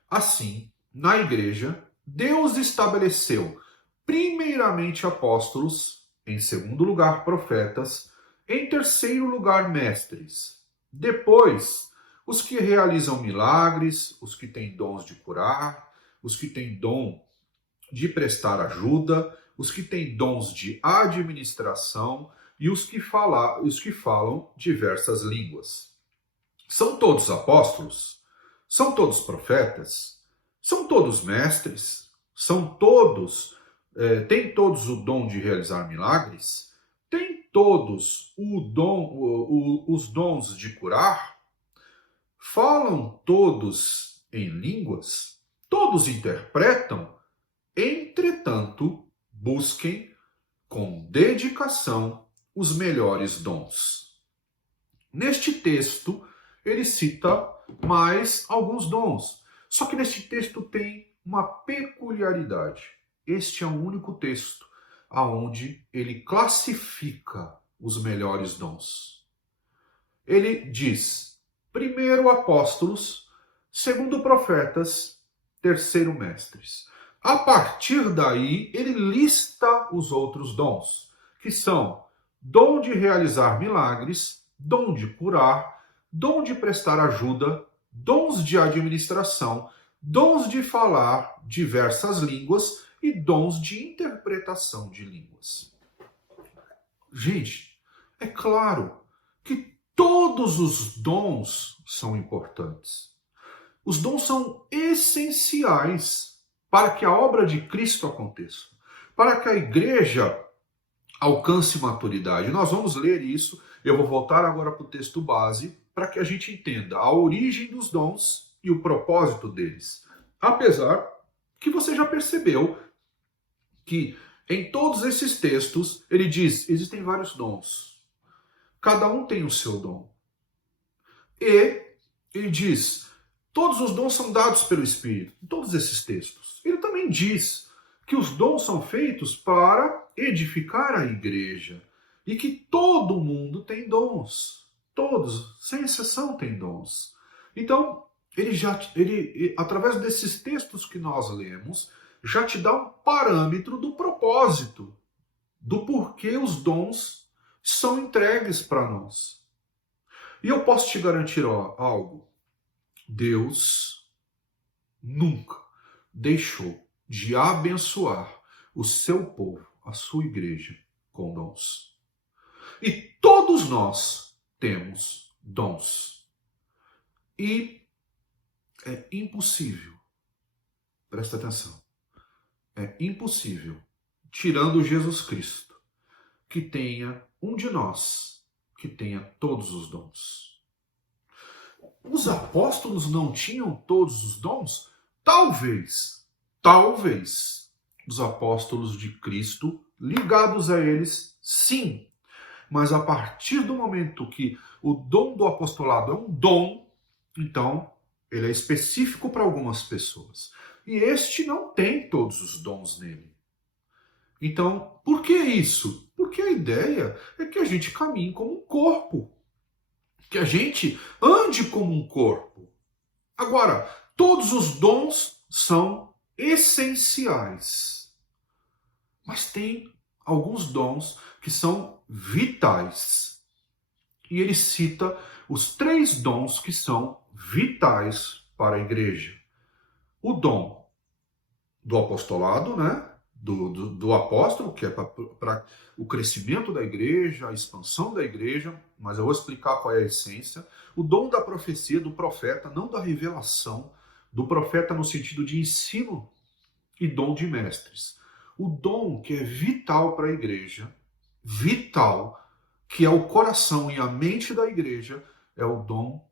Assim, na igreja, Deus estabeleceu primeiramente apóstolos, em segundo lugar profetas, em terceiro lugar mestres. Depois, os que realizam milagres, os que têm dons de curar, os que têm dom de prestar ajuda, os que têm dons de administração e os que falam diversas línguas. São todos apóstolos? São todos profetas? São todos mestres? Têm todos o dom de realizar milagres? Têm todos os dons de curar? Falam todos em línguas? Todos interpretam? Entretanto, busquem com dedicação os melhores dons. Neste texto, ele cita mais alguns dons. Só que neste texto tem uma peculiaridade. Este é o único texto onde ele classifica os melhores dons. Ele diz, primeiro apóstolos, segundo profetas, terceiro mestres. A partir daí, ele lista os outros dons, que são dom de realizar milagres, dom de curar, dom de prestar ajuda, dons de administração, dons de falar diversas línguas e dons de interpretação de línguas. Gente, é claro que todos os dons são importantes. Os dons são essenciais para que a obra de Cristo aconteça, para que a igreja alcance maturidade. Nós vamos ler isso, eu vou voltar agora para o texto base, para que a gente entenda a origem dos dons e o propósito deles. Apesar que você já percebeu que em todos esses textos ele diz, existem vários dons. Cada um tem o seu dom. E ele diz, todos os dons são dados pelo Espírito. Em todos esses textos. Ele também diz que os dons são feitos para edificar a igreja. E que todo mundo tem dons. Todos, sem exceção, têm dons. Então, ele, através desses textos que nós lemos, já te dá um parâmetro do propósito, do porquê os dons são entregues para nós. E eu posso te garantir algo. Deus nunca deixou de abençoar o seu povo, a sua igreja, com dons. E todos nós temos dons. E é impossível, presta atenção, é impossível, tirando Jesus Cristo, que tenha um de nós que tenha todos os dons. Os apóstolos não tinham todos os dons? Talvez os apóstolos de Cristo, ligados a eles, sim. Mas a partir do momento que o dom do apostolado é um dom, então ele é específico para algumas pessoas. E este não tem todos os dons nele. Então, por que isso? Porque a ideia é que a gente caminhe como um corpo. Que a gente ande como um corpo. Agora, todos os dons são essenciais. Mas tem alguns dons que são vitais. E ele cita os 3 dons que são vitais para a igreja. O dom do apostolado, né? Do apóstolo, que é para o crescimento da igreja, a expansão da igreja, mas eu vou explicar qual é a essência. O dom da profecia, do profeta, não da revelação, do profeta no sentido de ensino, e dom de mestres. O dom que é vital para a igreja, vital, que é o coração e a mente da igreja, é o dom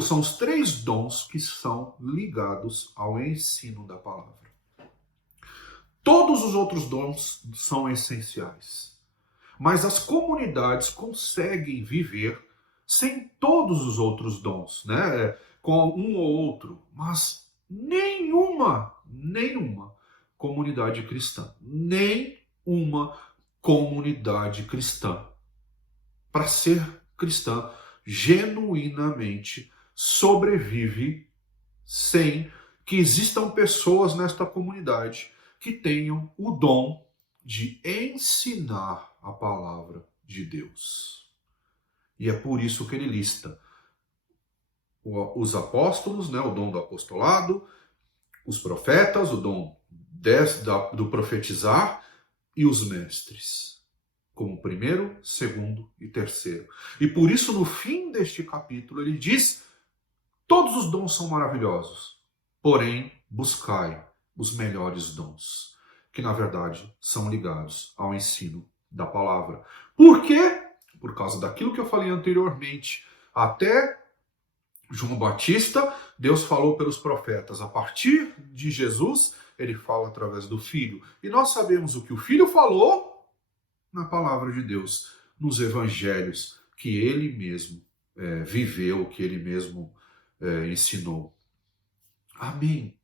são os 3 dons que são ligados ao ensino da palavra. Todos os outros dons são essenciais. Mas as comunidades conseguem viver sem todos os outros dons, né? Com um ou outro. Mas nenhuma comunidade cristã, nenhuma comunidade cristã, para ser cristã, genuinamente sobrevive sem que existam pessoas nesta comunidade que tenham o dom de ensinar a palavra de Deus. E é por isso que ele lista os apóstolos, né, o dom do apostolado, os profetas, o dom do profetizar e os mestres, como primeiro, segundo e terceiro. E por isso, no fim deste capítulo, ele diz: todos os dons são maravilhosos, porém, buscai os melhores dons, que na verdade são ligados ao ensino da palavra. Por quê? Por causa daquilo que eu falei anteriormente. Até João Batista, Deus falou pelos profetas. A partir de Jesus, ele fala através do Filho. E nós sabemos o que o Filho falou na palavra de Deus, nos evangelhos que ele mesmo viveu, que ele mesmo ensinou. Amém.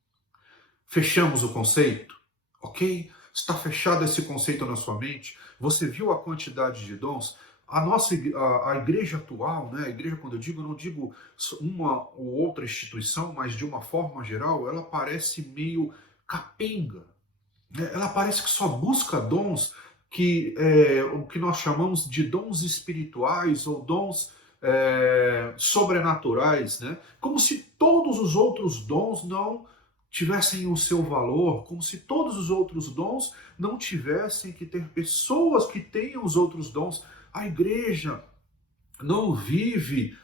Fechamos o conceito? Ok? Está fechado esse conceito na sua mente? Você viu a quantidade de dons? a igreja atual, né? A igreja, quando eu não digo uma ou outra instituição, mas de uma forma geral, ela parece meio capenga, né? Ela parece que só busca dons o que nós chamamos de dons espirituais ou dons sobrenaturais, né? Como se todos os outros dons não tivessem o seu valor, como se todos os outros dons não tivessem que ter pessoas que tenham os outros dons. A igreja não vive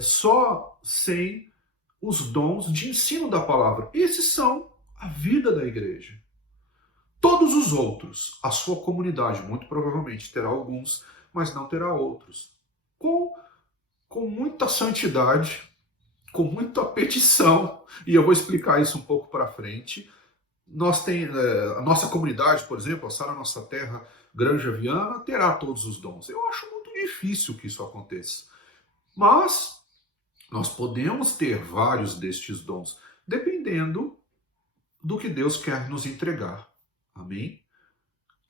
só sem os dons de ensino da palavra. Esses são a vida da igreja. Todos os outros, a sua comunidade, muito provavelmente terá alguns, mas não terá outros. Com muita santidade, com muita petição, e eu vou explicar isso um pouco para frente. A nossa comunidade, por exemplo, a Sara Nossa Terra, Granja Viana, terá todos os dons. Eu acho muito difícil que isso aconteça. Mas nós podemos ter vários destes dons, dependendo do que Deus quer nos entregar. Amém?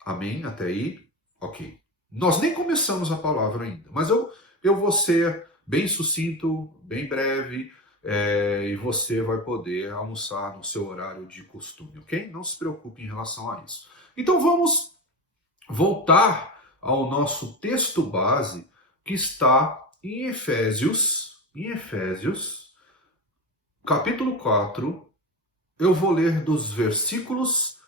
Amém? Até aí? Ok. Nós nem começamos a palavra ainda, mas eu vou ser bem sucinto, bem breve, e você vai poder almoçar no seu horário de costume, ok? Não se preocupe em relação a isso. Então vamos voltar ao nosso texto base, que está em Efésios, capítulo 4. Eu vou ler dos versículos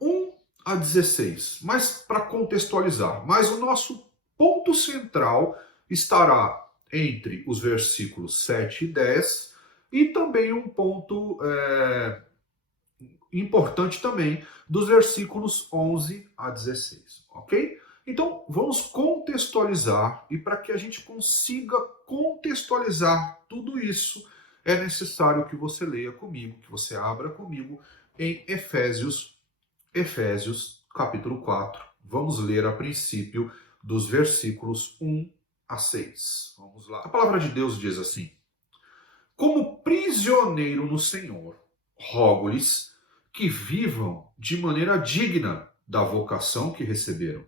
1 a 16, mas para contextualizar. Mas o nosso ponto central estará entre os versículos 7 e 10 e também um ponto importante também dos versículos 11 a 16, ok? Então vamos contextualizar, e para que a gente consiga contextualizar tudo isso, é necessário que você leia comigo, que você abra comigo em Efésios capítulo 4. Vamos ler a princípio dos versículos 1 a 6. Vamos lá. A palavra de Deus diz assim: como prisioneiro no Senhor, rogo-lhes que vivam de maneira digna da vocação que receberam.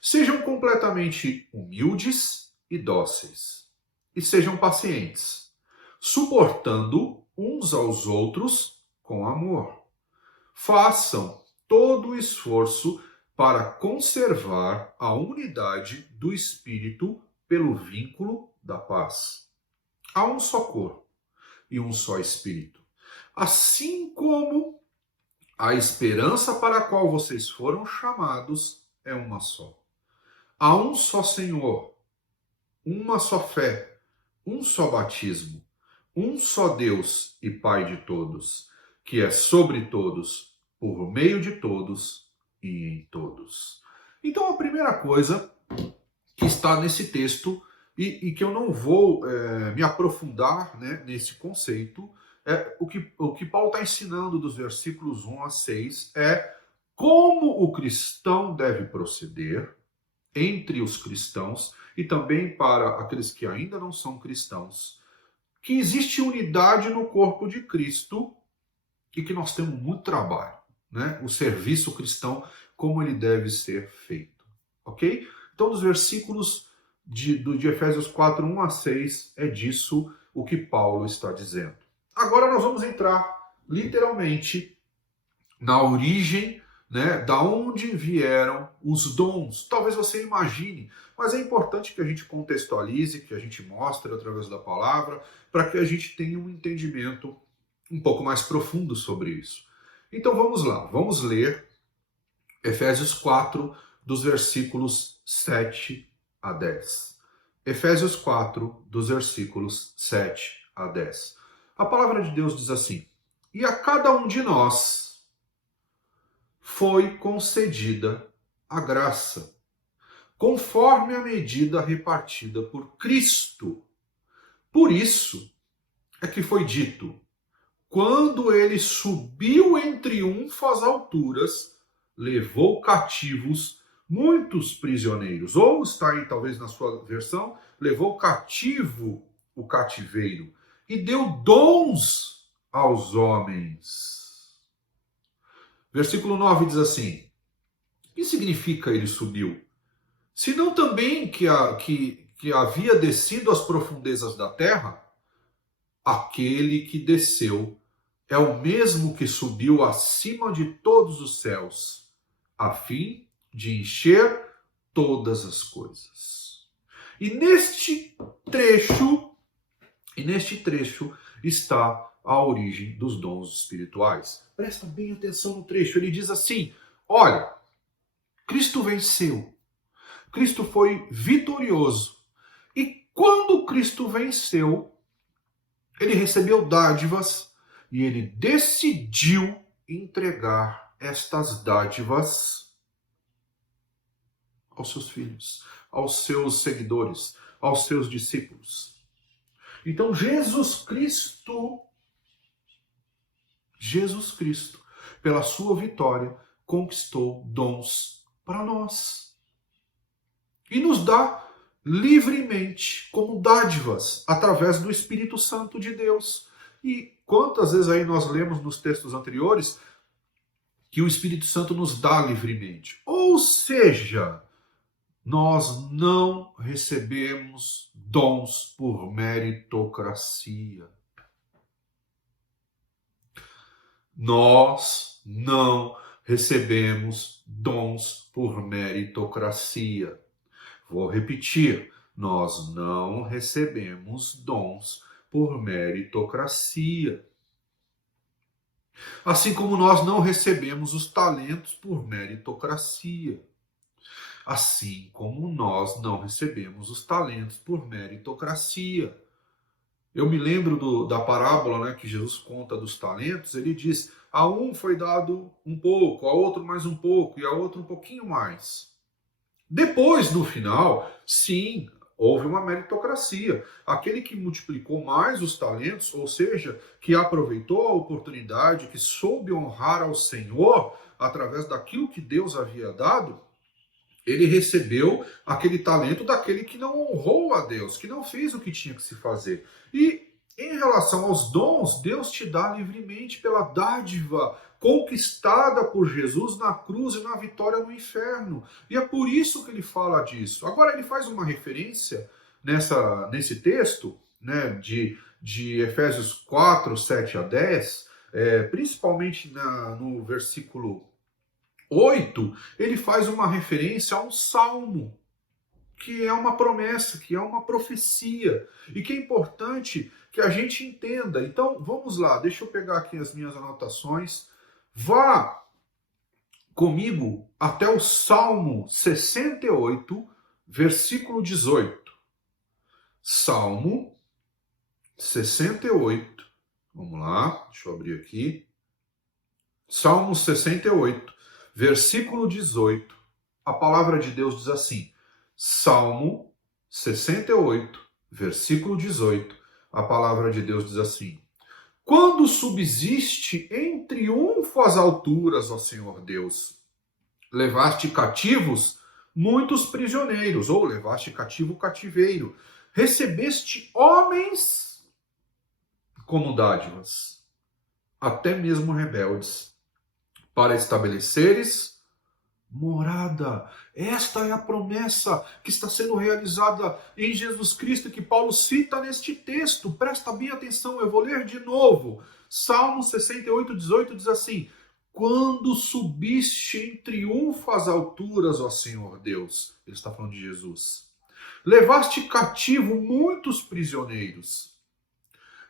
Sejam completamente humildes e dóceis, e sejam pacientes, suportando uns aos outros com amor. Façam todo o esforço para conservar a unidade do Espírito pelo vínculo da paz. Há um só corpo e um só Espírito. Assim como a esperança para a qual vocês foram chamados é uma só. Há um só Senhor, uma só fé, um só batismo, um só Deus e Pai de todos, que é sobre todos, por meio de todos e em todos. Então a primeira coisa que está nesse texto, e que eu não vou me aprofundar, né, nesse conceito, o que Paulo está ensinando dos versículos 1 a 6 é como o cristão deve proceder entre os cristãos e também para aqueles que ainda não são cristãos, que existe unidade no corpo de Cristo e que nós temos muito trabalho, né? O serviço cristão, como ele deve ser feito, ok? Então, dos versículos de Efésios 4, 1 a 6, é disso o que Paulo está dizendo. Agora nós vamos entrar, literalmente, na origem, né, da onde vieram os dons. Talvez você imagine, mas é importante que a gente contextualize, que a gente mostre através da palavra, para que a gente tenha um entendimento um pouco mais profundo sobre isso. Então vamos lá, vamos ler Efésios 4, dos versículos 7 a 10. Efésios 4, dos versículos 7 a 10. A palavra de Deus diz assim: e a cada um de nós foi concedida a graça, conforme a medida repartida por Cristo. Por isso é que foi dito: quando ele subiu em triunfo às alturas, levou cativos muitos prisioneiros. Ou está aí, talvez na sua versão, levou cativo o cativeiro e deu dons aos homens. Versículo 9 diz assim: o que significa ele subiu? senão também que havia descido às profundezas da terra, aquele que desceu é o mesmo que subiu acima de todos os céus, a fim de encher todas as coisas. E neste trecho está a origem dos dons espirituais. Presta bem atenção no trecho. Ele diz assim: olha, Cristo venceu. Cristo foi vitorioso. E quando Cristo venceu, ele recebeu dádivas e ele decidiu entregar estas dádivas aos seus filhos, aos seus seguidores, aos seus discípulos. Então Jesus Cristo, pela sua vitória, conquistou dons para nós. E nos dá livremente, como dádivas, através do Espírito Santo de Deus. E quantas vezes aí nós lemos nos textos anteriores que o Espírito Santo nos dá livremente? Ou seja, nós não recebemos dons por meritocracia. Nós não recebemos dons por meritocracia. Vou repetir, nós não recebemos dons por meritocracia. Assim como nós não recebemos os talentos por meritocracia. Assim como nós não recebemos os talentos por meritocracia. Eu me lembro da parábola, né, que Jesus conta dos talentos. Ele diz, a um foi dado um pouco, a outro mais um pouco e a outro um pouquinho mais. Depois, no final, sim, houve uma meritocracia. Aquele que multiplicou mais os talentos, ou seja, que aproveitou a oportunidade, que soube honrar ao Senhor através daquilo que Deus havia dado, ele recebeu aquele talento daquele que não honrou a Deus, que não fez o que tinha que se fazer. E em relação aos dons, Deus te dá livremente pela dádiva conquistada por Jesus na cruz e na vitória no inferno. E é por isso que ele fala disso. Agora ele faz uma referência nesse texto, né, de Efésios 4, 7 a 10, principalmente no versículo 8, ele faz uma referência a um salmo, que é uma promessa, que é uma profecia, e que é importante que a gente entenda. Então, vamos lá, deixa eu pegar aqui as minhas anotações. Vá comigo até o Salmo 68, versículo 18. Salmo 68, vamos lá, deixa eu abrir aqui. Salmo 68, versículo 18, a palavra de Deus diz assim, Salmo 68, versículo 18, a palavra de Deus diz assim, quando subsiste em triunfo às alturas, ó Senhor Deus, levaste cativos muitos prisioneiros, ou levaste cativo o cativeiro, recebeste homens como dádivas, até mesmo rebeldes, para estabeleceres morada. Esta é a promessa que está sendo realizada em Jesus Cristo, que Paulo cita neste texto. Presta bem atenção, eu vou ler de novo. Salmo 68, 18 diz assim, quando subiste em triunfo às alturas, ó Senhor Deus, ele está falando de Jesus, levaste cativo muitos prisioneiros,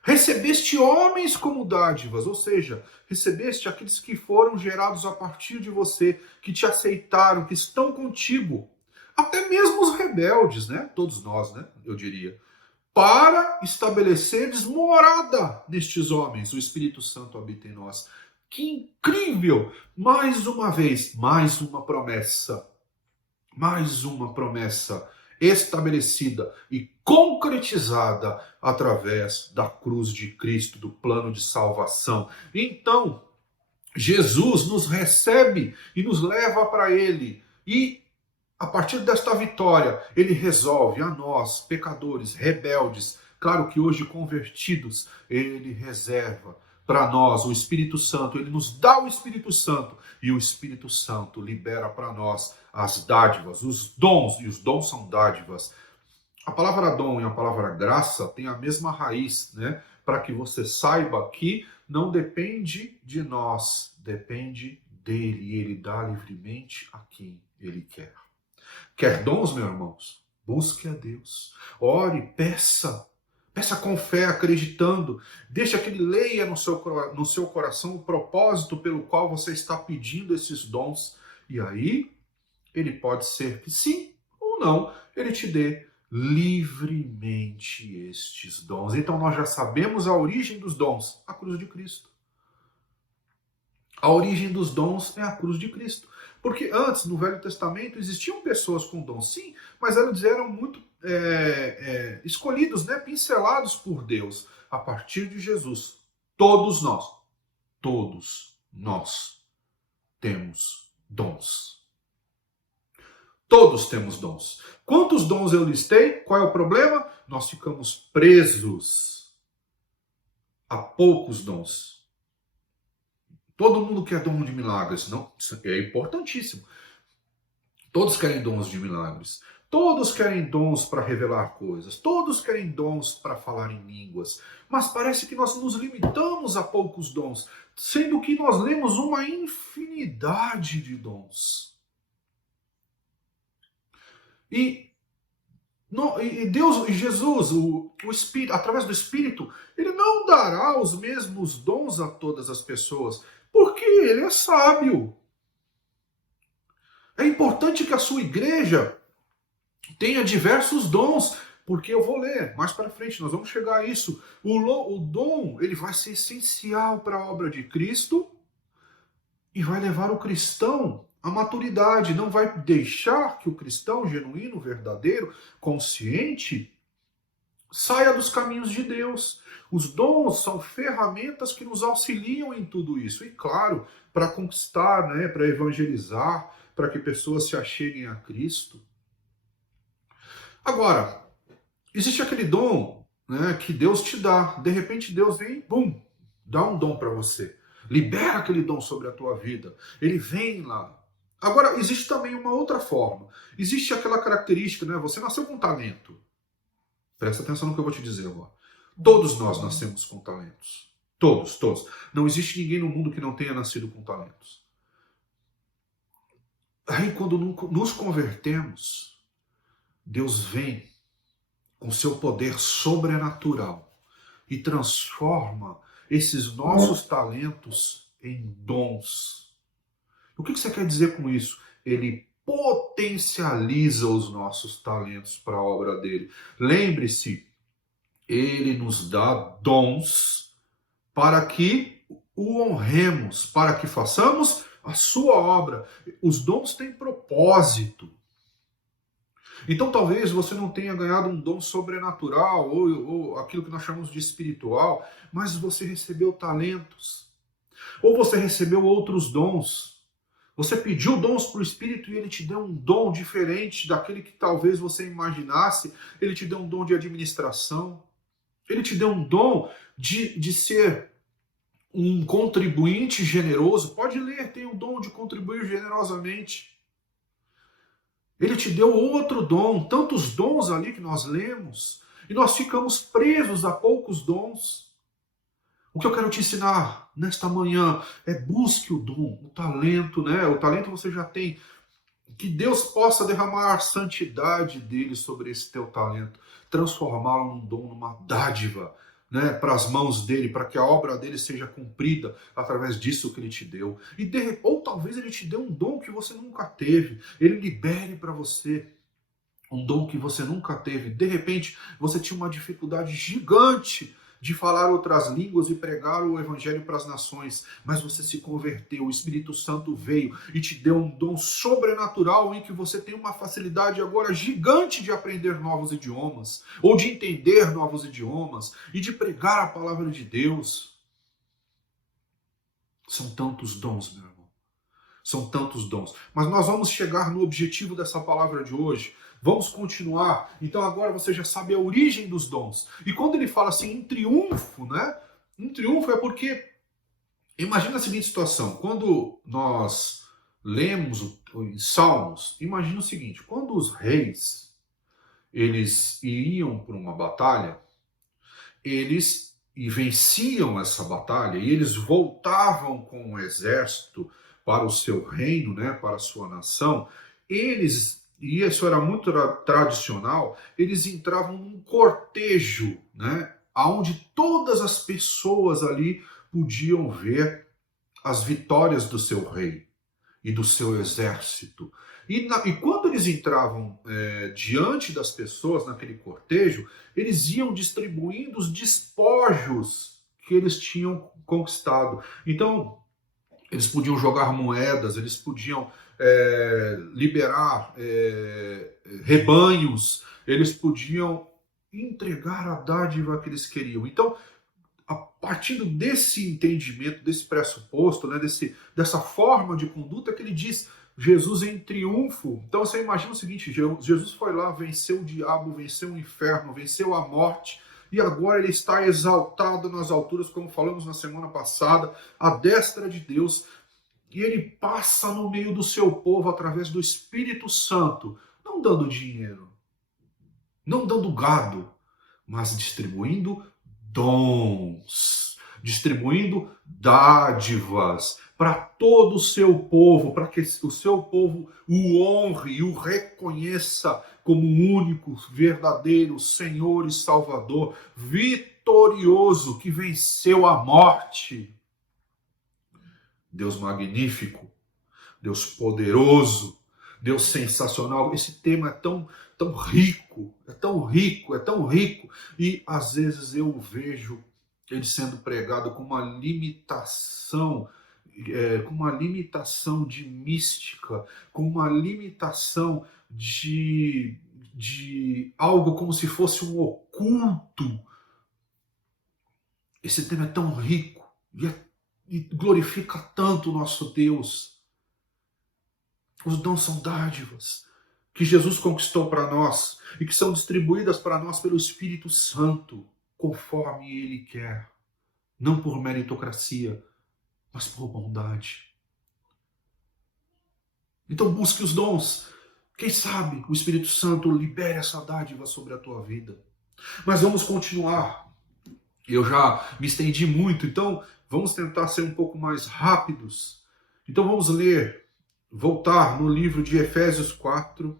recebeste homens como dádivas, ou seja, recebeste aqueles que foram gerados a partir de você, que te aceitaram, que estão contigo. Até mesmo os rebeldes, né? Todos nós, né? Eu diria. Para estabeleceres morada nestes homens. O Espírito Santo habita em nós. Que incrível! Mais uma vez, mais uma promessa. Mais uma promessa estabelecida e concretizada através da cruz de Cristo, do plano de salvação. Então, Jesus nos recebe e nos leva para Ele. E, a partir desta vitória, Ele resolve a nós, pecadores, rebeldes, claro que hoje convertidos, Ele reserva para nós o Espírito Santo, ele nos dá o Espírito Santo, e o Espírito Santo libera para nós as dádivas, os dons, e os dons são dádivas. A palavra dom e a palavra graça têm a mesma raiz, né? Para que você saiba que não depende de nós, depende dele, e ele dá livremente a quem ele quer. Quer dons, meus irmãos? Busque a Deus. Ore, peça. Peça com fé, acreditando. Deixa que ele leia no seu coração o propósito pelo qual você está pedindo esses dons. E aí, ele pode ser que sim ou não, ele te dê livremente estes dons. Então nós já sabemos a origem dos dons, a cruz de Cristo. A origem dos dons é a cruz de Cristo. Porque antes, no Velho Testamento, existiam pessoas com dons, sim, mas eles eram muito escolhidos, né, pincelados por Deus. A partir de Jesus, todos nós temos dons. Todos temos dons. Quantos dons eu listei? Qual é o problema? Nós ficamos presos a poucos dons. Todo mundo quer dom de milagres. Não, isso é importantíssimo. Todos querem dons de milagres. Todos querem dons para revelar coisas. Todos querem dons para falar em línguas. Mas parece que nós nos limitamos a poucos dons, sendo que nós lemos uma infinidade de dons. E Deus, Jesus, o Espírito, através do Espírito, ele não dará os mesmos dons a todas as pessoas, porque ele é sábio. É importante que a sua igreja tenha diversos dons, porque eu vou ler mais para frente, nós vamos chegar a isso. O dom, ele vai ser essencial para a obra de Cristo e vai levar o cristão à maturidade, não vai deixar que o cristão genuíno, verdadeiro, consciente, saia dos caminhos de Deus. Os dons são ferramentas que nos auxiliam em tudo isso. E claro, para conquistar, né, para evangelizar, para que pessoas se acheguem a Cristo. Agora, existe aquele dom, né, que Deus te dá. De repente Deus vem, bum, dá um dom para você. Libera aquele dom sobre a tua vida. Ele vem lá. Agora, existe também uma outra forma. Existe aquela característica, né? Você nasceu com talento. Presta atenção no que eu vou te dizer agora. Todos nós nascemos com talentos. Todos. Não existe ninguém no mundo que não tenha nascido com talentos. Aí, quando nos convertemos, Deus vem com seu poder sobrenatural e transforma esses nossos talentos em dons. O que você quer dizer com isso? Ele potencializa os nossos talentos para a obra dele. Lembre-se, ele nos dá dons para que o honremos, para que façamos a sua obra. Os dons têm propósito. Então talvez você não tenha ganhado um dom sobrenatural ou aquilo que nós chamamos de espiritual, mas você recebeu talentos. Ou você recebeu outros dons. Você pediu dons para o Espírito e ele te deu um dom diferente daquele que talvez você imaginasse. Ele te deu um dom de administração. Ele te deu um dom de ser um contribuinte generoso. Pode ler, tem o dom de contribuir generosamente. Ele te deu outro dom, tantos dons ali que nós lemos, e nós ficamos presos a poucos dons. O que eu quero te ensinar nesta manhã é busque o dom, o talento, né? O talento você já tem. Que Deus possa derramar a santidade dele sobre esse teu talento, transformá-lo num dom, numa dádiva, né, para as mãos dele, para que a obra dele seja cumprida através disso que ele te deu. Ou talvez ele te dê um dom que você nunca teve, ele libere para você um dom que você nunca teve. De repente, você tinha uma dificuldade gigante de falar outras línguas e pregar o evangelho para as nações, mas você se converteu, o Espírito Santo veio e te deu um dom sobrenatural em que você tem uma facilidade agora gigante de aprender novos idiomas, ou de entender novos idiomas, e de pregar a palavra de Deus. São tantos dons, meu irmão. São tantos dons. Mas nós vamos chegar no objetivo dessa palavra de hoje. Vamos continuar. Então agora você já sabe a origem dos dons. E quando ele fala assim em triunfo, né? Em triunfo é porque Imagina a seguinte situação, quando nós lemos os Salmos, imagina o seguinte, quando os reis eles iam para uma batalha, eles venciam essa batalha e eles voltavam com o exército para o seu reino, né, para a sua nação, eles, e isso era muito tradicional, eles entravam num cortejo, né, onde todas as pessoas ali podiam ver as vitórias do seu rei e do seu exército. E quando eles entravam diante das pessoas naquele cortejo, eles iam distribuindo os despojos que eles tinham conquistado. Então, eles podiam jogar moedas, eles podiam liberar rebanhos, eles podiam entregar a dádiva que eles queriam. Então, a partir desse entendimento, desse pressuposto, né, dessa forma de conduta que ele diz, Jesus em triunfo. Então você imagina o seguinte, Jesus foi lá, venceu o diabo, venceu o inferno, venceu a morte, e agora ele está exaltado nas alturas, como falamos na semana passada, à destra de Deus, e ele passa no meio do seu povo através do Espírito Santo, não dando dinheiro, não dando gado, mas distribuindo dons, distribuindo dádivas para todo o seu povo, para que o seu povo o honre e o reconheça como único, verdadeiro Senhor e Salvador, vitorioso, que venceu a morte. Deus magnífico, Deus poderoso, Deus sensacional. Esse tema é tão rico, é tão rico, é tão rico. E às vezes eu vejo ele sendo pregado com uma limitação de mística, com uma limitação de algo como se fosse um oculto. Esse tema é tão rico e glorifica tanto o nosso Deus. Os dons são dádivas que Jesus conquistou para nós e que são distribuídas para nós pelo Espírito Santo, conforme Ele quer. Não por meritocracia, mas por bondade. Então busque os dons. Quem sabe o Espírito Santo libere essa dádiva sobre a tua vida. Mas vamos continuar. Eu já me estendi muito, então vamos tentar ser um pouco mais rápidos. Então vamos voltar no livro de Efésios 4,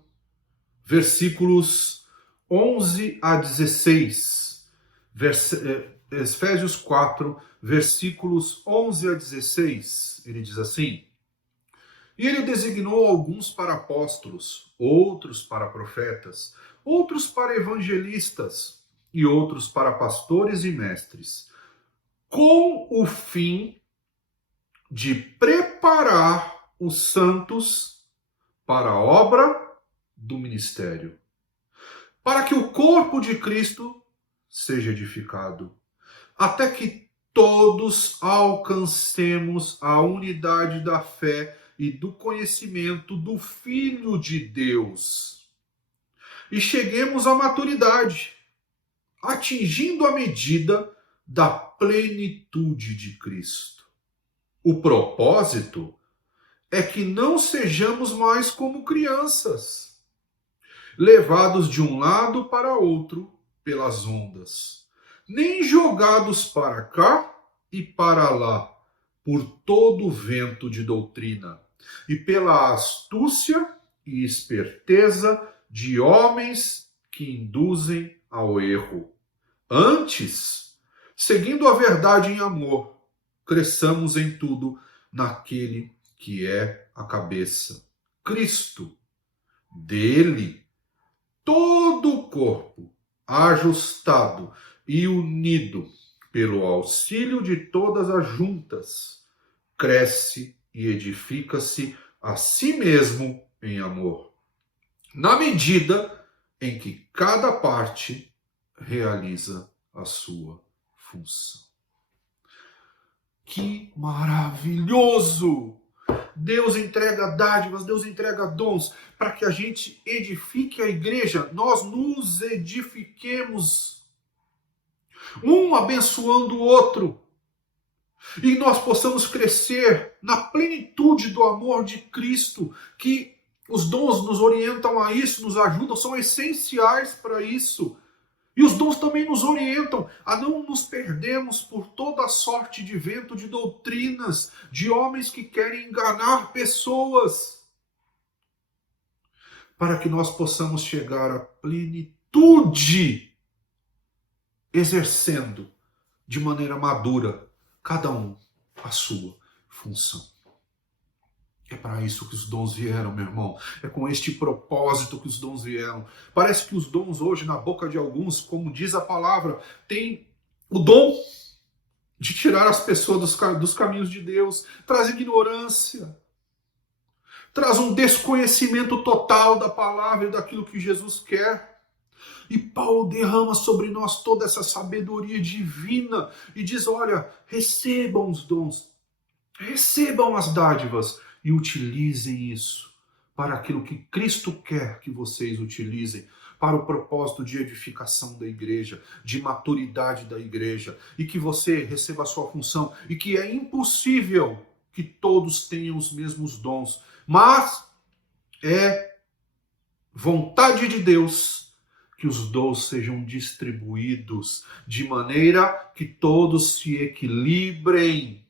versículos 11 a 16. Efésios 4, versículos 11 a 16. Ele diz assim: E ele designou alguns para apóstolos, outros para profetas, outros para evangelistas e outros para pastores e mestres, com o fim de preparar os santos para a obra do ministério, para que o corpo de Cristo seja edificado, até que todos alcancemos a unidade da fé e do conhecimento do Filho de Deus, e cheguemos à maturidade, atingindo a medida da plenitude de Cristo. O propósito é que não sejamos mais como crianças, levados de um lado para outro pelas ondas, nem jogados para cá e para lá por todo o vento de doutrina e pela astúcia e esperteza de homens que induzem ao erro. Antes, seguindo a verdade em amor, cresçamos em tudo naquele que é a cabeça, Cristo. Dele, todo o corpo, ajustado e unido pelo auxílio de todas as juntas, cresce e edifica-se a si mesmo em amor, na medida em que cada parte realiza a sua função. Que maravilhoso! Deus entrega dádivas, Deus entrega dons para que a gente edifique a igreja, nós nos edifiquemos, um abençoando o outro. E nós possamos crescer na plenitude do amor de Cristo, que os dons nos orientam a isso, nos ajudam, são essenciais para isso. E os dons também nos orientam a não nos perdermos por toda sorte de vento de doutrinas, de homens que querem enganar pessoas, para que nós possamos chegar à plenitude, exercendo de maneira madura, cada um a sua função. É para isso que os dons vieram, meu irmão. É com este propósito que os dons vieram. Parece que os dons hoje, na boca de alguns, como diz a palavra, tem o dom de tirar as pessoas dos caminhos de Deus, traz ignorância, traz um desconhecimento total da palavra e daquilo que Jesus quer. E Paulo derrama sobre nós toda essa sabedoria divina e diz, olha, recebam os dons, recebam as dádivas e utilizem isso para aquilo que Cristo quer que vocês utilizem, para o propósito de edificação da igreja, de maturidade da igreja, e que você receba a sua função, e que é impossível que todos tenham os mesmos dons, mas é vontade de Deus que os dons sejam distribuídos de maneira que todos se equilibrem.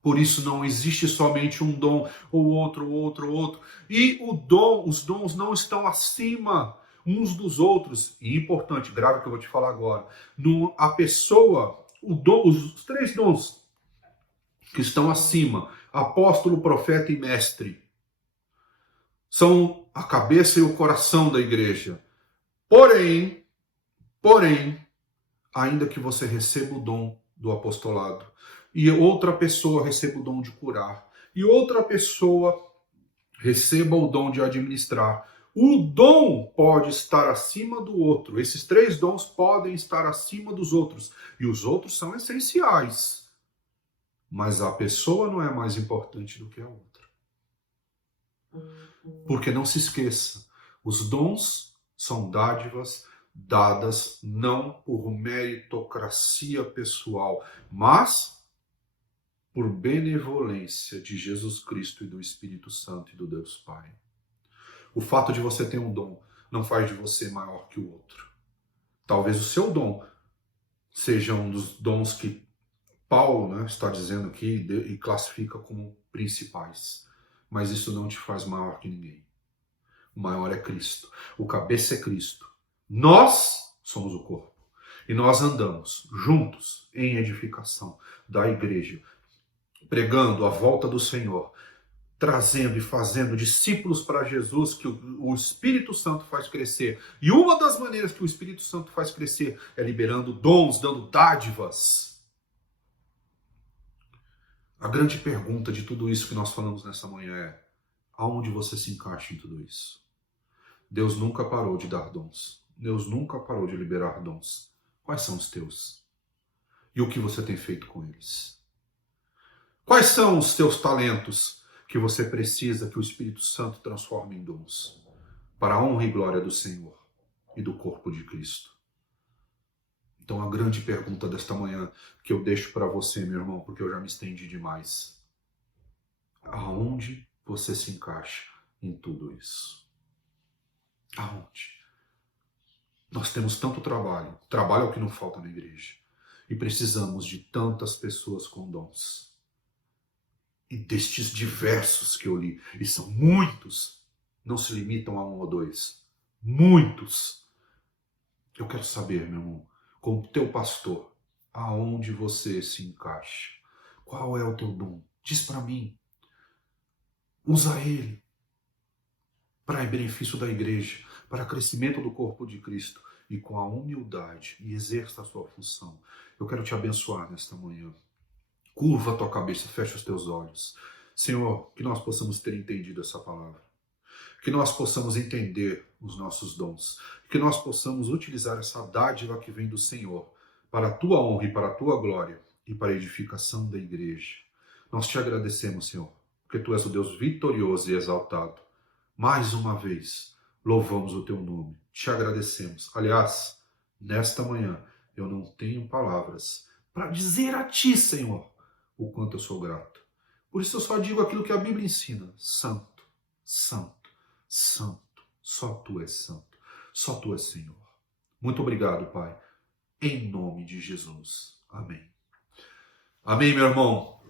Por isso não existe somente um dom, ou outro. E os dons não estão acima uns dos outros. E importante, grave o que eu vou te falar agora. A pessoa, os três dons que estão acima, apóstolo, profeta e mestre, são a cabeça e o coração da igreja. Porém, ainda que você receba o dom do apostolado, e outra pessoa receba o dom de curar, e outra pessoa receba o dom de administrar, o dom pode estar acima do outro. Esses três dons podem estar acima dos outros, e os outros são essenciais. Mas a pessoa não é mais importante do que a outra. Porque não se esqueça, os dons são dádivas dadas não por meritocracia pessoal, mas por benevolência de Jesus Cristo e do Espírito Santo e do Deus Pai. O fato de você ter um dom não faz de você maior que o outro. Talvez o seu dom seja um dos dons que Paulo está dizendo aqui e classifica como principais. Mas isso não te faz maior que ninguém. O maior é Cristo. O cabeça é Cristo. Nós somos o corpo. E nós andamos juntos em edificação da igreja, pregando a volta do Senhor, trazendo e fazendo discípulos para Jesus, que o Espírito Santo faz crescer. E uma das maneiras que o Espírito Santo faz crescer é liberando dons, dando dádivas. A grande pergunta de tudo isso que nós falamos nessa manhã é: aonde você se encaixa em tudo isso? Deus nunca parou de dar dons. Deus nunca parou de liberar dons. Quais são os teus? E o que você tem feito com eles? Quais são os teus talentos que você precisa que o Espírito Santo transforme em dons? Para a honra e glória do Senhor e do corpo de Cristo. Então a grande pergunta desta manhã que eu deixo para você, meu irmão, porque eu já me estendi demais. Aonde você se encaixa em tudo isso? Aonde? Nós temos tanto trabalho. Trabalho é o que não falta na igreja. E precisamos de tantas pessoas com dons. E destes diversos que eu li, e são muitos, não se limitam a um ou dois. Muitos. Eu quero saber, meu irmão, como teu pastor, aonde você se encaixa? Qual é o teu dom? Diz para mim. Usa ele para benefício da igreja, para crescimento do corpo de Cristo, e com a humildade, e exerça a sua função. Eu quero te abençoar nesta manhã. Curva a tua cabeça, fecha os teus olhos. Senhor, que nós possamos ter entendido essa palavra. Que nós possamos entender os nossos dons. Que nós possamos utilizar essa dádiva que vem do Senhor para a tua honra e para a tua glória e para a edificação da igreja. Nós te agradecemos, Senhor, porque tu és o Deus vitorioso e exaltado. Mais uma vez, louvamos o teu nome. Te agradecemos. Aliás, nesta manhã, eu não tenho palavras para dizer a ti, Senhor, o quanto eu sou grato. Por isso eu só digo aquilo que a Bíblia ensina: santo, santo, santo. Só tu és santo, só tu és Senhor. Muito obrigado, Pai, em nome de Jesus. Amém. Amém, meu irmão.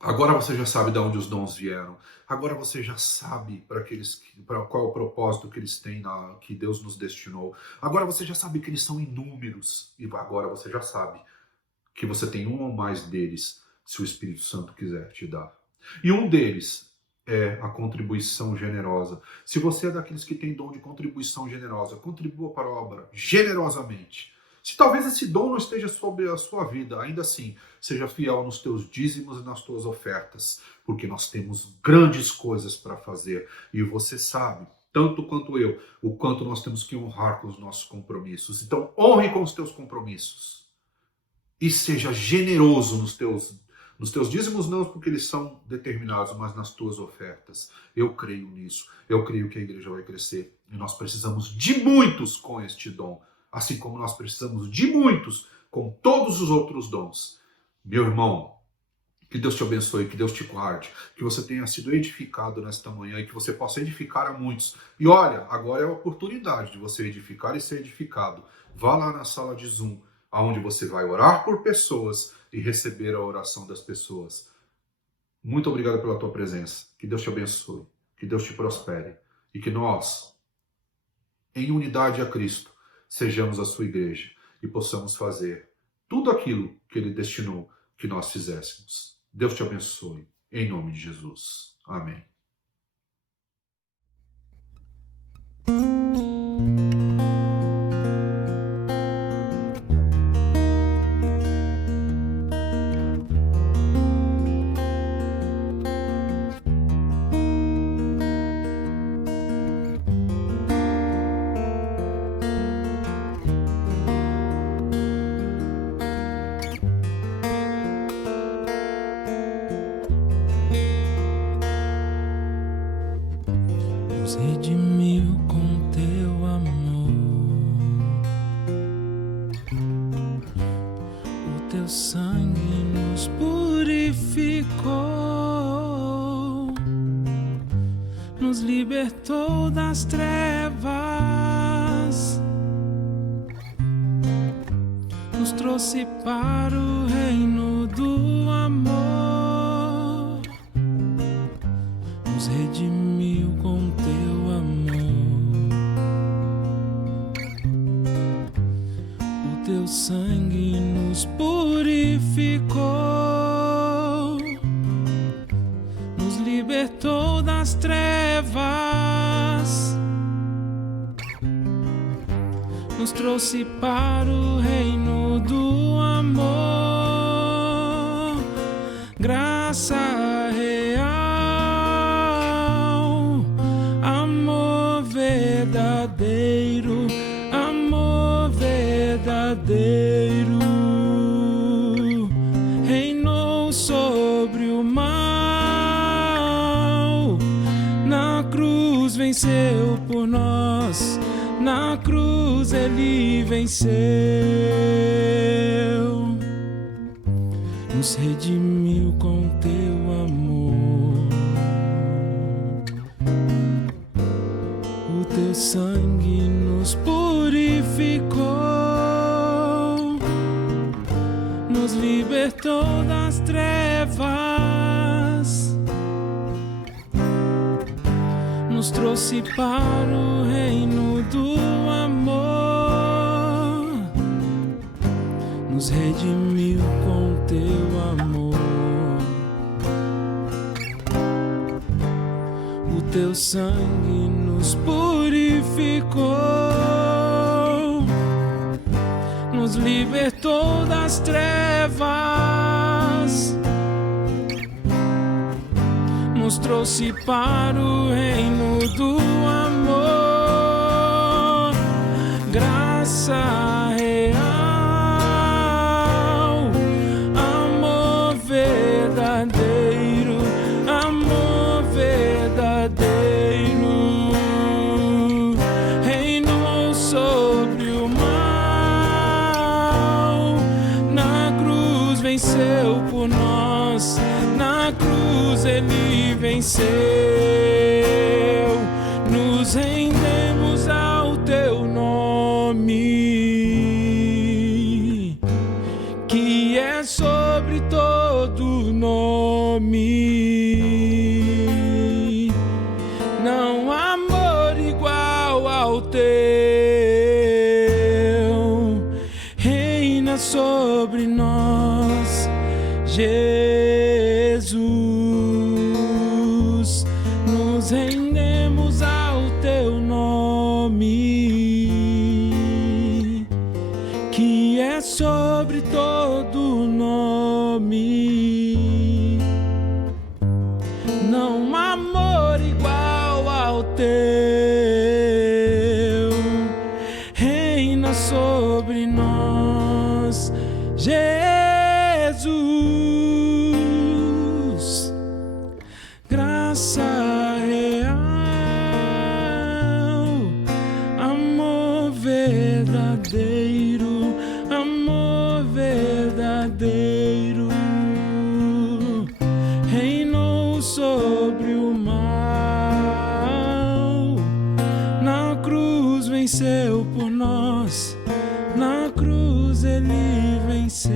Agora você já sabe de onde os dons vieram. Agora você já sabe para qual é o propósito que eles têm, que Deus nos destinou. Agora você já sabe que eles são inúmeros. E agora você já sabe que você tem um ou mais deles, se o Espírito Santo quiser te dar. E um deles é a contribuição generosa. Se você é daqueles que tem dom de contribuição generosa, contribua para a obra generosamente. Se talvez esse dom não esteja sobre a sua vida, ainda assim, seja fiel nos teus dízimos e nas tuas ofertas, porque nós temos grandes coisas para fazer. E você sabe, tanto quanto eu, o quanto nós temos que honrar com os nossos compromissos. Então, honre com os teus compromissos. E seja generoso nos teus dízimos, não porque eles são determinados, mas nas tuas ofertas. Eu creio nisso. Eu creio que a igreja vai crescer. E nós precisamos de muitos com este dom. Assim como nós precisamos de muitos com todos os outros dons. Meu irmão, que Deus te abençoe, que Deus te guarde, que você tenha sido edificado nesta manhã e que você possa edificar a muitos. E olha, agora é a oportunidade de você edificar e ser edificado. Vá lá na sala de Zoom, onde você vai orar por pessoas e receber a oração das pessoas. Muito obrigado pela tua presença. Que Deus te abençoe, que Deus te prospere e que nós, em unidade a Cristo, sejamos a sua igreja e possamos fazer tudo aquilo que Ele destinou que nós fizéssemos. Deus te abençoe, em nome de Jesus. Amém. Nos redimiu com teu amor, o teu sangue nos purificou, nos libertou das trevas, nos trouxe para o reino do amor, nos redimiu com teu amor, o teu sangue nos purificou, nos libertou das trevas, nos trouxe para o reino do amor. Graça real, amor verdadeiro, amor verdadeiro, reinou sobre o mal, na cruz venceu por nós, na cruz ele venceu, nos redimiu com teu amor, o teu sangue nos purificou, nos libertou das trevas, nos trouxe para o reino do amor, nos redimiu com teu amor, o teu sangue nos purificou, nos libertou das trevas, nos trouxe para o reino do amor. Graça real, amor verdadeiro, amor verdadeiro, reinou sobre o mal, na venceu por nós, na cruz ele venceu. Nos rendemos ao teu nome, que é sobre todo nome. Não há amor igual ao teu, reina sobre nós, Jesus. Nos rendemos ao teu nome, que é sobre todo nome. Não há amor igual ao teu, reina sobre nós, Jesus. Graça real, amor verdadeiro, amor verdadeiro, reinou sobre o mal, na cruz venceu por nós, na cruz ele venceu.